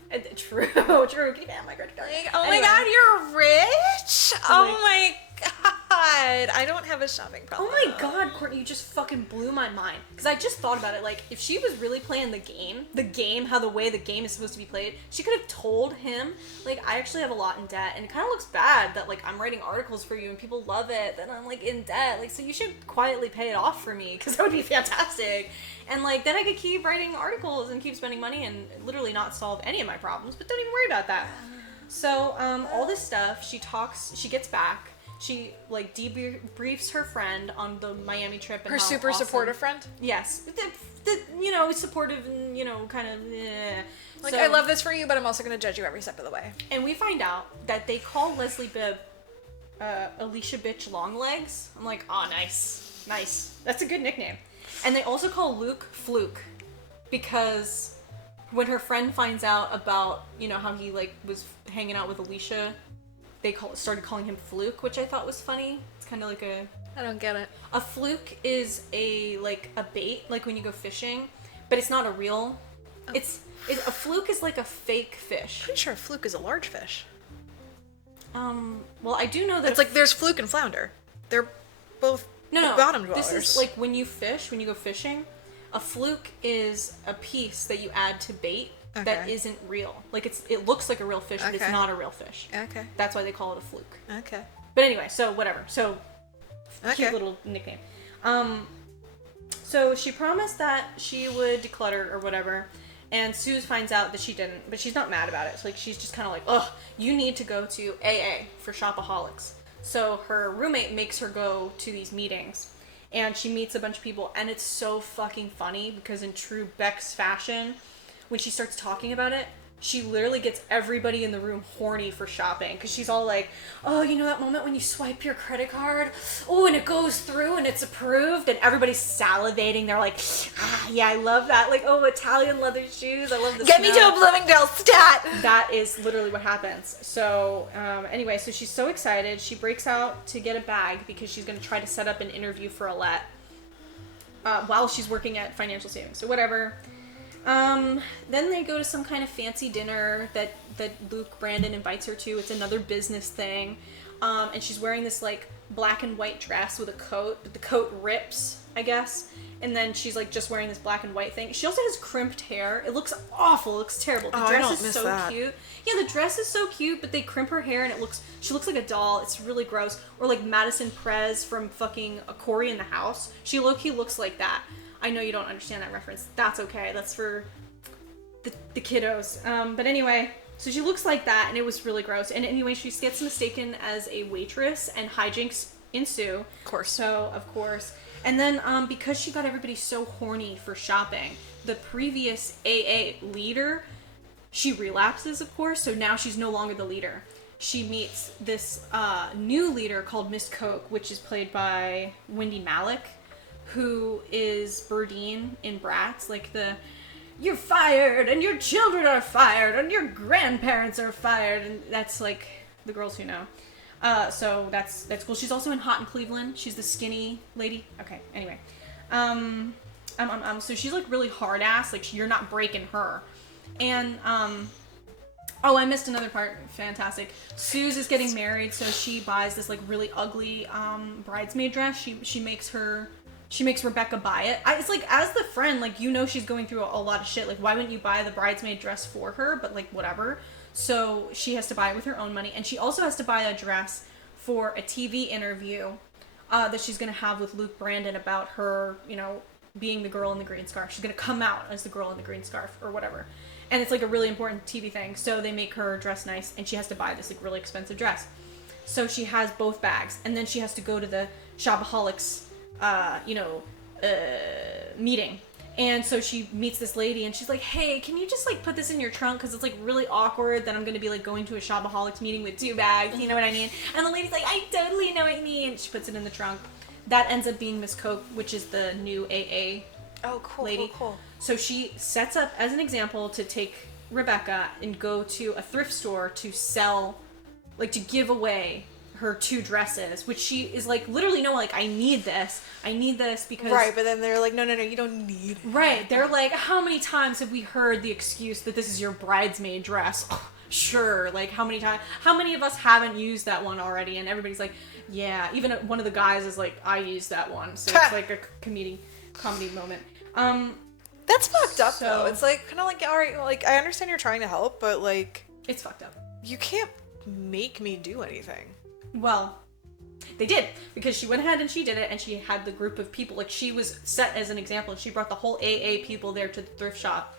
And, true. Can you have my credit card? Like, oh my god, you're rich? Oh my god. I don't have a shopping problem. Oh my god, Courtney, you just fucking blew my mind. Because I just thought about it, like, if she was really playing the game, how the way the game is supposed to be played, she could have told him, like, I actually have a lot in debt, and it kind of looks bad that, like, I'm writing articles for you and people love it, that I'm, like, in debt, like, so you should quietly pay it off for me, because that would be fantastic. And, like, then I could keep writing articles and keep spending money and literally not solve any of my problems, but don't even worry about that. So, all this stuff, she gets back. She, like, debriefs her friend on the Miami trip. And her super supportive friend? Yes. You know, supportive and, you know, kind of, Like, so, I love this for you, but I'm also going to judge you every step of the way. And we find out that they call Leslie Bibb Alicia Bitch Longlegs. I'm like, oh, nice. Nice. That's a good nickname. And they also call Luke Fluke. Because when her friend finds out about, you know, how he, like, was hanging out with Alicia, they started calling him Fluke, which I thought was funny. It's kind of like I don't get it. A fluke is a bait, like when you go fishing, but it's not a real. Oh. A fluke is like a fake fish. Pretty sure a fluke is a large fish. Well, I do know that it's like there's fluke and flounder. They're both bottom dwellers. This is like when you go fishing, a fluke is a piece that you add to bait. Okay. That isn't real. Like, it looks like a real fish, but it's not a real fish. Okay. That's why they call it a fluke. Okay. But anyway, so whatever. So Cute little nickname. So she promised that she would declutter or whatever, and Suze finds out that she didn't, but she's not mad about it. So, like, she's just kind of like, ugh, you need to go to AA for Shopaholics. So her roommate makes her go to these meetings, and she meets a bunch of people, and it's so fucking funny because in true Bex fashion, when she starts talking about it, she literally gets everybody in the room horny for shopping, because she's all like, oh, you know that moment when you swipe your credit card? Oh, and it goes through and it's approved, and everybody's salivating. They're like, ah, yeah, I love that. Like, oh, Italian leather shoes. I love this. Get me to a Bloomingdale's stat! That is literally what happens. So, anyway, so she's so excited. She breaks out to get a bag because she's going to try to set up an interview for Alette while she's working at Financial Savings. So, whatever. Then they go to some kind of fancy dinner that Luke Brandon invites her to. It's another business thing. And she's wearing this, like, black and white dress with a coat, but the coat rips, I guess. And then she's, like, just wearing this black and white thing. She also has crimped hair. It looks awful. It looks terrible. The dress is so cute. Yeah, the dress is so cute, but they crimp her hair and she looks like a doll. It's really gross. Or like Madison Prez from fucking A Cory in the House. She low-key looks like that. I know you don't understand that reference. That's okay. That's for the kiddos. But anyway, so she looks like that, and it was really gross. And anyway, she gets mistaken as a waitress, and hijinks ensue. Of course. So, of course. And then, because she got everybody so horny for shopping, the previous AA leader, she relapses, of course, so now she's no longer the leader. She meets this new leader called Miss Coke, which is played by Wendy Malick, who is Burdine in Bratz, like you're fired, and your children are fired, and your grandparents are fired, and that's like the girls who know. So that's cool. She's also in Hot in Cleveland. She's the skinny lady. Okay, anyway. So she's like really hard ass, like you're not breaking her. And, oh, I missed another part. Fantastic. Suze is getting married, so she buys this like really ugly, bridesmaid dress. She makes Rebecca buy it. It's like, as the friend, like, you know she's going through a lot of shit. Like, why wouldn't you buy the bridesmaid dress for her? But, like, whatever. So she has to buy it with her own money. And she also has to buy a dress for a TV interview that she's going to have with Luke Brandon about her, you know, being the girl in the green scarf. She's going to come out as the girl in the green scarf or whatever. And it's, like, a really important TV thing. So they make her dress nice, and she has to buy this, like, really expensive dress. So she has both bags. And then she has to go to the Shopaholics meeting. And so she meets this lady, and she's like, hey, can you just, like, put this in your trunk? Because it's, like, really awkward that I'm going to be, like, going to a Shopaholics meeting with 2 bags. You know what I mean? And the lady's like, I totally know what you mean. And she puts it in the trunk. That ends up being Miss Coke, which is the new AA lady. Cool. So she sets up, as an example, to take Rebecca and go to a thrift store to sell, like, to give away her 2 dresses, which she is like, literally, no, like, I need this because... Right, but then they're like, no, you don't need it. Right, they're like, how many times have we heard the excuse that this is your bridesmaid dress? Oh, sure, like, how many of us haven't used that one already? And everybody's like, yeah, even one of the guys is like, I used that one, so it's like a comedy moment. That's fucked up, though. It's like, kind of like, all right, like, I understand you're trying to help, but, like... It's fucked up. You can't make me do anything. Well, they did, because she went ahead and she did it, and she had the group of people, like, she was set as an example, and she brought the whole AA people there to the thrift shop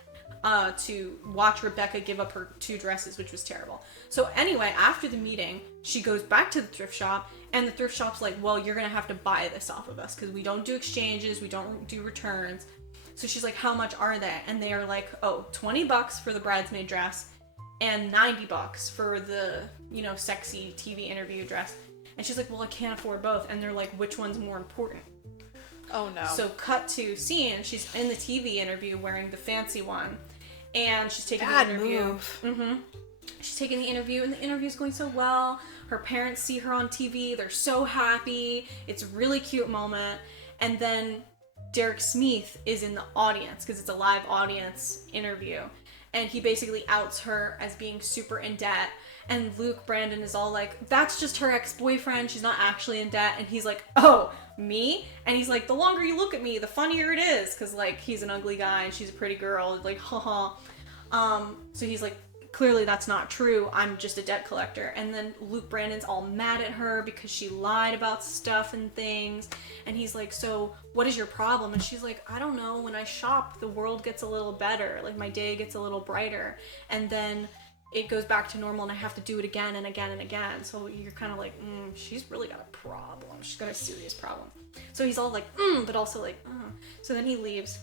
to watch Rebecca give up her 2 dresses, which was terrible. So anyway, after the meeting, she goes back to the thrift shop, and the thrift shop's like, well, you're gonna have to buy this off of us, because we don't do exchanges, we don't do returns. So she's like, how much are they? And they are like, oh, $20 for the bridesmaid dress, and $90 for the, you know, sexy TV interview dress. And she's like, well, I can't afford both. And they're like, which one's more important? Oh, no. So cut to scene, she's in the TV interview wearing the fancy one. And she's taking the interview. Move. She's taking the interview, and the interview's going so well. Her parents see her on TV. They're so happy. It's a really cute moment. And then Derek Smith is in the audience, because it's a live audience interview. And he basically outs her as being super in debt. And Luke Brandon is all like, that's just her ex-boyfriend. She's not actually in debt. And he's like, oh, me? And he's like, the longer you look at me, the funnier it is. Because, like, he's an ugly guy and she's a pretty girl. Like, haha. So he's like, clearly that's not true. I'm just a debt collector. And then Luke Brandon's all mad at her because she lied about stuff and things. And he's like, so what is your problem? And she's like, I don't know. When I shop, the world gets a little better. Like my day gets a little brighter. And then it goes back to normal and I have to do it again and again and again. So you're kind of like, she's really got a problem. She's got a serious problem. So he's all like, but also like, So then he leaves.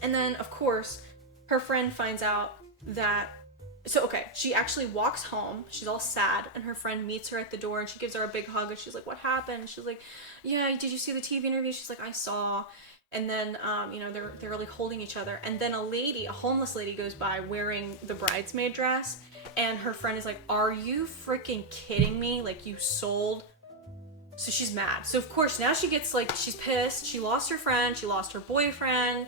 And then, of course, her friend finds out that... So, okay, she actually walks home. She's all sad. And her friend meets her at the door and she gives her a big hug. And she's like, what happened? She's like, yeah, did you see the TV interview? She's like, I saw. And then, they're like holding each other. And then a homeless lady goes by wearing the bridesmaid dress. And her friend is like, are you freaking kidding me? Like, you sold... So she's mad. So, of course, now she gets, like, she's pissed. She lost her friend. She lost her boyfriend.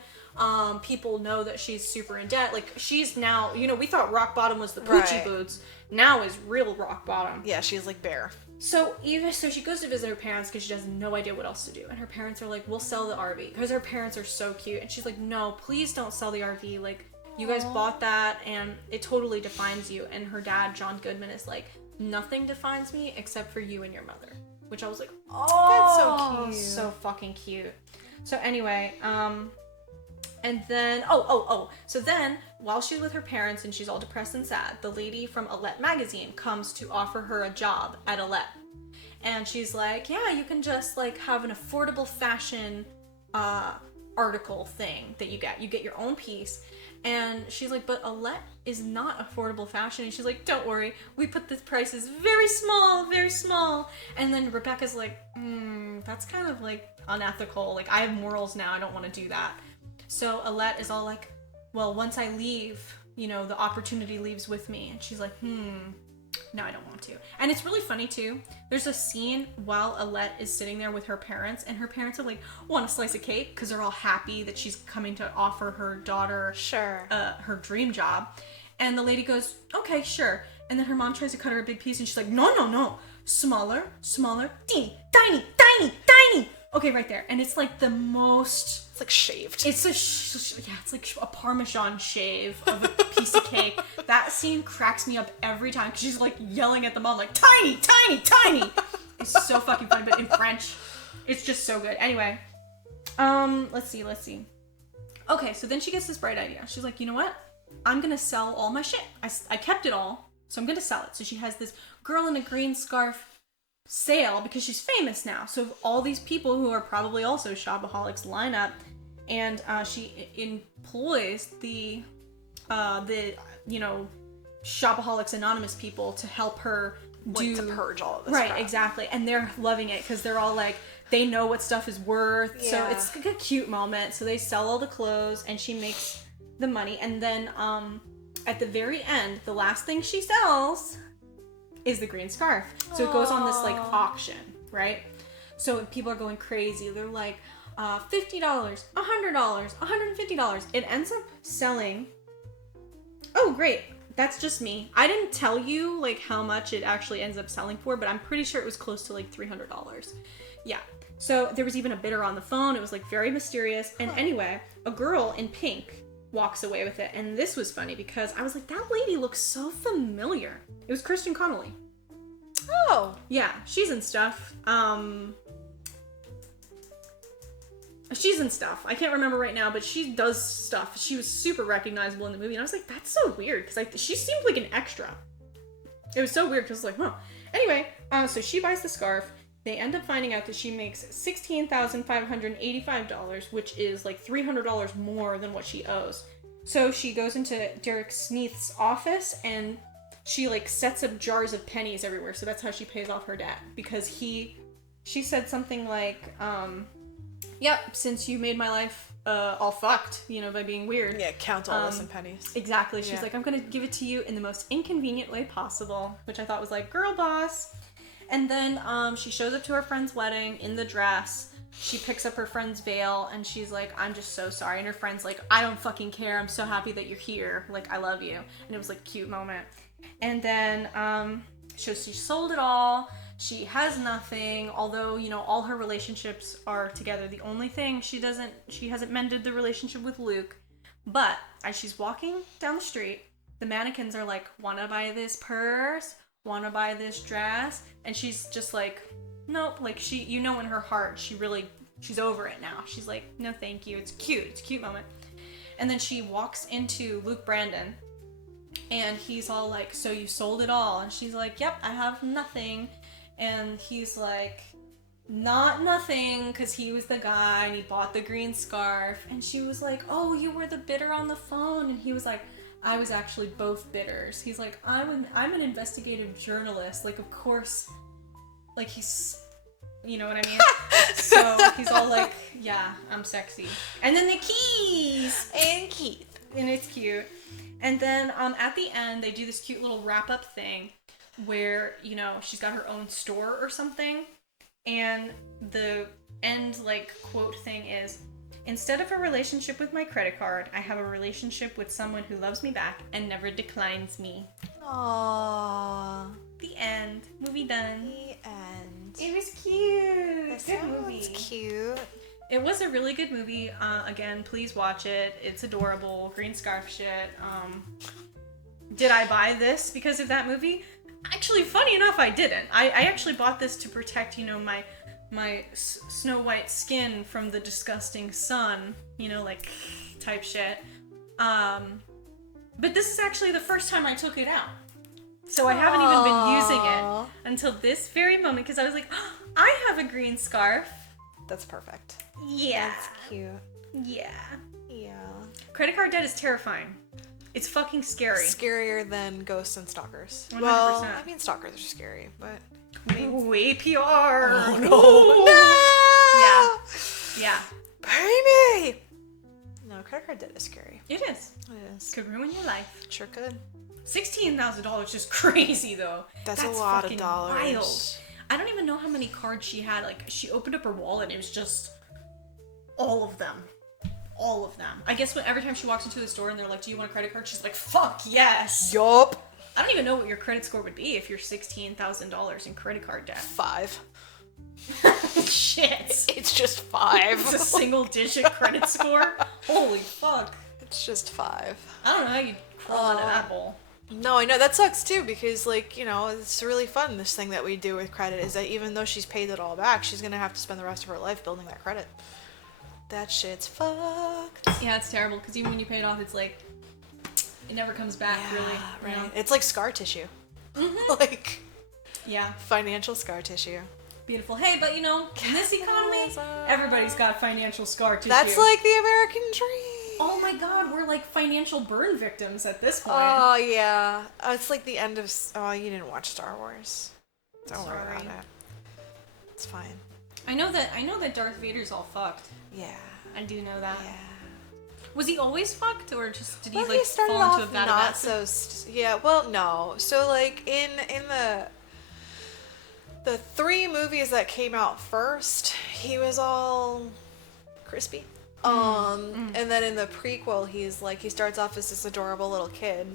People know that she's super in debt. Like, she's now... we thought rock bottom was the Poochie boots. Now is real rock bottom. Yeah, she's, like, bare. So she goes to visit her parents because she has no idea what else to do. And her parents are like, we'll sell the RV. Because her parents are so cute. And she's like, no, please don't sell the RV. Like, you guys bought that and it totally defines you. And her dad, John Goodman, is like, nothing defines me except for you and your mother. Which I was like, oh, that's so cute. So fucking cute. So anyway, and then, so then, while she's with her parents and she's all depressed and sad, the lady from Alette magazine comes to offer her a job at Alette. And she's like, yeah, you can just, like, have an affordable fashion, article thing that you get. You get your own piece. And she's like, but Alette is not affordable fashion. And she's like, don't worry, we put the prices very small, very small. And then Rebecca's like, that's kind of, like, unethical. Like, I have morals now, I don't want to do that. So Alette is all like, well, once I leave, the opportunity leaves with me. And she's like, no, I don't want to. And it's really funny, too. There's a scene while Alette is sitting there with her parents, and her parents are like, want a slice of cake? Because they're all happy that she's coming to offer her daughter her dream job. And the lady goes, okay, sure. And then her mom tries to cut her a big piece, and she's like, no. Smaller, teeny, tiny. Okay, right there. And it's like the most... It's like shaved. It's it's like a Parmesan shave of a piece of cake. That scene cracks me up every time because she's like yelling at the mom like, tiny. It's so fucking funny, but in French. It's just so good. Anyway, let's see. Okay, so then she gets this bright idea. She's like, you know what? I'm gonna sell all my shit. I kept it all, so I'm gonna sell it. So she has this girl in a green scarf sale because she's famous now. So all these people who are probably also Shopaholics line up, and she employs the Shopaholics Anonymous people to help her to purge all of this right crap. Exactly. And they're loving it because they're all like, they know what stuff is worth. Yeah. So it's like a cute moment. So they sell all the clothes and she makes the money, and then at the very end, the last thing she sells is the green scarf. So it goes on this like auction, right? So people are going crazy. They're like, $50, $100, $150. It ends up selling. Oh, great. That's just me. I didn't tell you like how much it actually ends up selling for, but I'm pretty sure it was close to like $300. Yeah. So there was even a bidder on the phone. It was like very mysterious. And anyway, a girl in pink walks away with it. And this was funny because I was like, that lady looks so familiar. It was Kristen Connolly. Oh. Yeah, she's in stuff. She's in stuff. I can't remember right now, but she does stuff. She was super recognizable in the movie. And I was like, that's so weird. Because she seemed like an extra. It was so weird because I was like, huh. Anyway, so she buys the scarf. They end up finding out that she makes $16,585, which is like $300 more than what she owes. So she goes into Derek Sneath's office and she like sets up jars of pennies everywhere. So that's how she pays off her debt, because she said something like, yep, since you made my life all fucked, by being weird. Yeah, count all this in pennies. Exactly. She's like, I'm going to give it to you in the most inconvenient way possible, which I thought was like, girl boss. And then she shows up to her friend's wedding in the dress. She picks up her friend's veil and she's like, I'm just so sorry. And her friend's like, I don't fucking care. I'm so happy that you're here. Like, I love you. And it was like a cute moment. And then she sold it all. She has nothing, although, all her relationships are together. The only thing she hasn't mended the relationship with Luke. But as she's walking down the street, the mannequins are like, wanna buy this purse? Wanna buy this dress? And she's just like, nope. Like, she, you know, in her heart, she's over it now. She's like, no, thank you. It's cute. It's a cute moment. And then she walks into Luke Brandon, and he's all like, so you sold it all? And she's like, yep, I have nothing. And he's like, not nothing, because he was the guy, and he bought the green scarf. And she was like, oh, you were the bidder on the phone. And he was like, I was actually both bidders. He's like, I'm an investigative journalist. Like, of course, like, he's, you know what I mean? So he's all like, yeah, I'm sexy. And then the keys! And Keith. And it's cute. And then at the end, they do this cute little wrap-up thing where, you know, she's got her own store or something. And the end, like, quote thing is, instead of a relationship with my credit card, I have a relationship with someone who loves me back and never declines me. Aww. The end. Movie done. The end. It was cute. That Good sounds movie. cute. It was a really good movie. Again, please watch it. It's adorable. Green scarf shit. Did I buy this because of that movie? Actually, funny enough, I didn't. I actually bought this to protect, you know, my Snow White skin from the disgusting sun, you know, like, type shit. But this is actually the first time I took it out. So I haven't even been using it until this very moment, because I was like, oh, I have a green scarf. That's perfect. Yeah. That's cute. Yeah. Yeah. Credit card debt is terrifying. It's fucking scary. Scarier than ghosts and stalkers. 100%. Well, I mean, stalkers are scary, but... Ooh, APR. Oh, no! Yeah. Pay me! No, credit card debt is scary. It is. It is. Could ruin your life. Sure could. $16,000 is just crazy, though. That's a lot of fucking dollars. Wild. I don't even know how many cards she had. Like, she opened up her wallet and it was just all of them. All of them. I guess every time she walks into the store and they're like, do you want a credit card? She's like, fuck yes. Yup. I don't even know what your credit score would be if you're $16,000 in credit card debt. 5. Shit. It's just 5. It's a single digit credit score? Holy fuck. It's just 5. I don't know how you crawl into that hole. No, I know. That sucks too, because, like, you know, it's really fun, this thing that we do with credit, is that even though she's paid it all back, she's gonna have to spend the rest of her life building that credit. That shit's fucked. Yeah, it's terrible, because even when you pay it off, it's like, it never comes back, really. Right. You know? It's like scar tissue. Mm-hmm. Like, Yeah. financial scar tissue. Beautiful. Hey, but you know, in this economy, everybody's got financial scar tissue. That's like the American dream. Oh my god, we're like financial burn victims at this point. Oh, yeah. It's like the end of... Oh, you didn't watch Star Wars. Don't worry about Sorry. it. It's fine. I know that Darth Vader's all fucked. Yeah. I do know that. Yeah. Was he always fucked, or just did he Well, like he started fall into a off bad not accident? so... Yeah, well, no. So, like, in the 3 movies that came out first, he was all crispy. And then in the prequel, he's like, he starts off as this adorable little kid,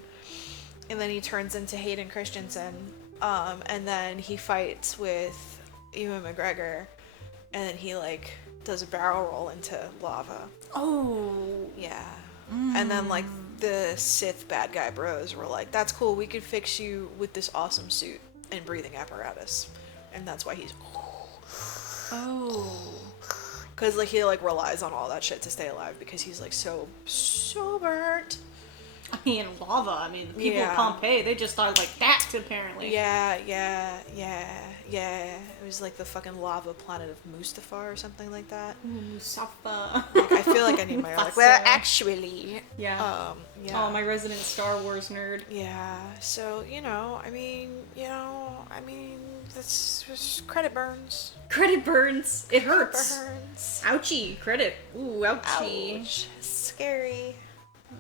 and then he turns into Hayden Christensen, and then he fights with Ewan McGregor, and then he, like, does a barrel roll into lava. Oh. Yeah. And then, like, the Sith bad guy bros were like, that's cool, we could fix you with this awesome suit and breathing apparatus. And that's why he's... Oh. Because, like, he, like, relies on all that shit to stay alive because he's, like, so burnt. I mean, lava. I mean, the people of Pompeii, they just died like that, apparently. Yeah. It was, like, the fucking lava planet of Mustafar or something like that. Mustafa. Like, I feel like I need my, like, well, actually. Yeah. Yeah. Oh, my resident Star Wars nerd. Yeah, so, I mean, that's just credit burns. Credit burns. It hurts. Burns. Ouchie. Credit. Ooh, ouchie. Ouch. Scary.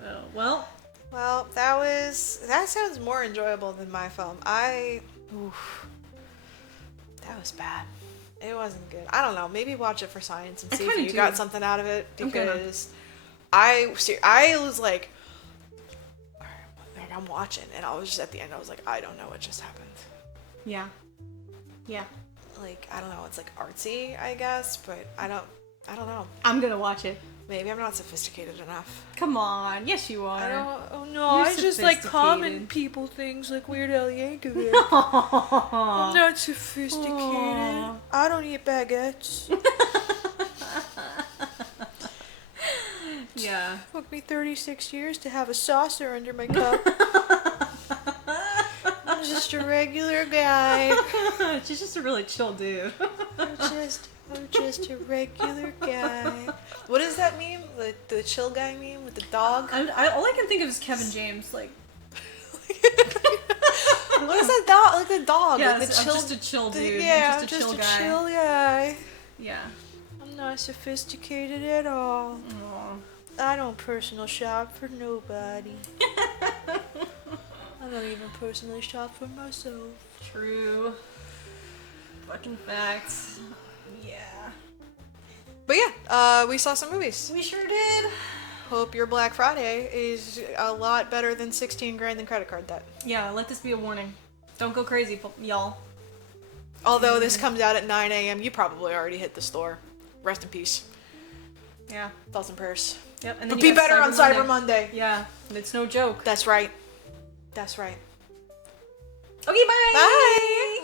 Oh, well. Well, that sounds more enjoyable than my film. That was bad. It wasn't good. I don't know. Maybe watch it for science and see if you got something out of it, because I was like, I'm watching, and I was just at the end, I was like, I don't know what just happened. Yeah. Like, I don't know, it's like artsy, I guess, but I don't know. I'm gonna watch it. Maybe I'm not sophisticated enough. Come on. Yes, you are. I don't. Oh no, You're I just like common sophisticated. people things like Weird Al Yankovic. I'm not sophisticated. Aw. I don't eat baguettes. Yeah. Took me 36 years to have a saucer under my cup. I'm just a regular guy. She's just a really chill dude. I'm just a regular guy. What is that meme? The chill guy meme with the dog? All I can think of is Kevin James, like. What is that dog? Like the dog. Yeah, like the I'm chill. just a chill dude. Yeah, I'm just a chill guy. chill guy. Yeah. I'm not sophisticated at all. Aw. I don't personal shop for nobody. I don't even personally shop for myself. True. Fucking facts. Yeah. But yeah, we saw some movies. We sure did. Hope your Black Friday is a lot better than 16 grand in credit card debt. Yeah, let this be a warning. Don't go crazy, y'all. Although this comes out at 9 a.m., you probably already hit the store. Rest in peace. Yeah. Thoughts and prayers. Yep. And But then be you got better on Cyber Monday. Yeah. It's no joke. That's right. That's right. Okay, bye. Bye.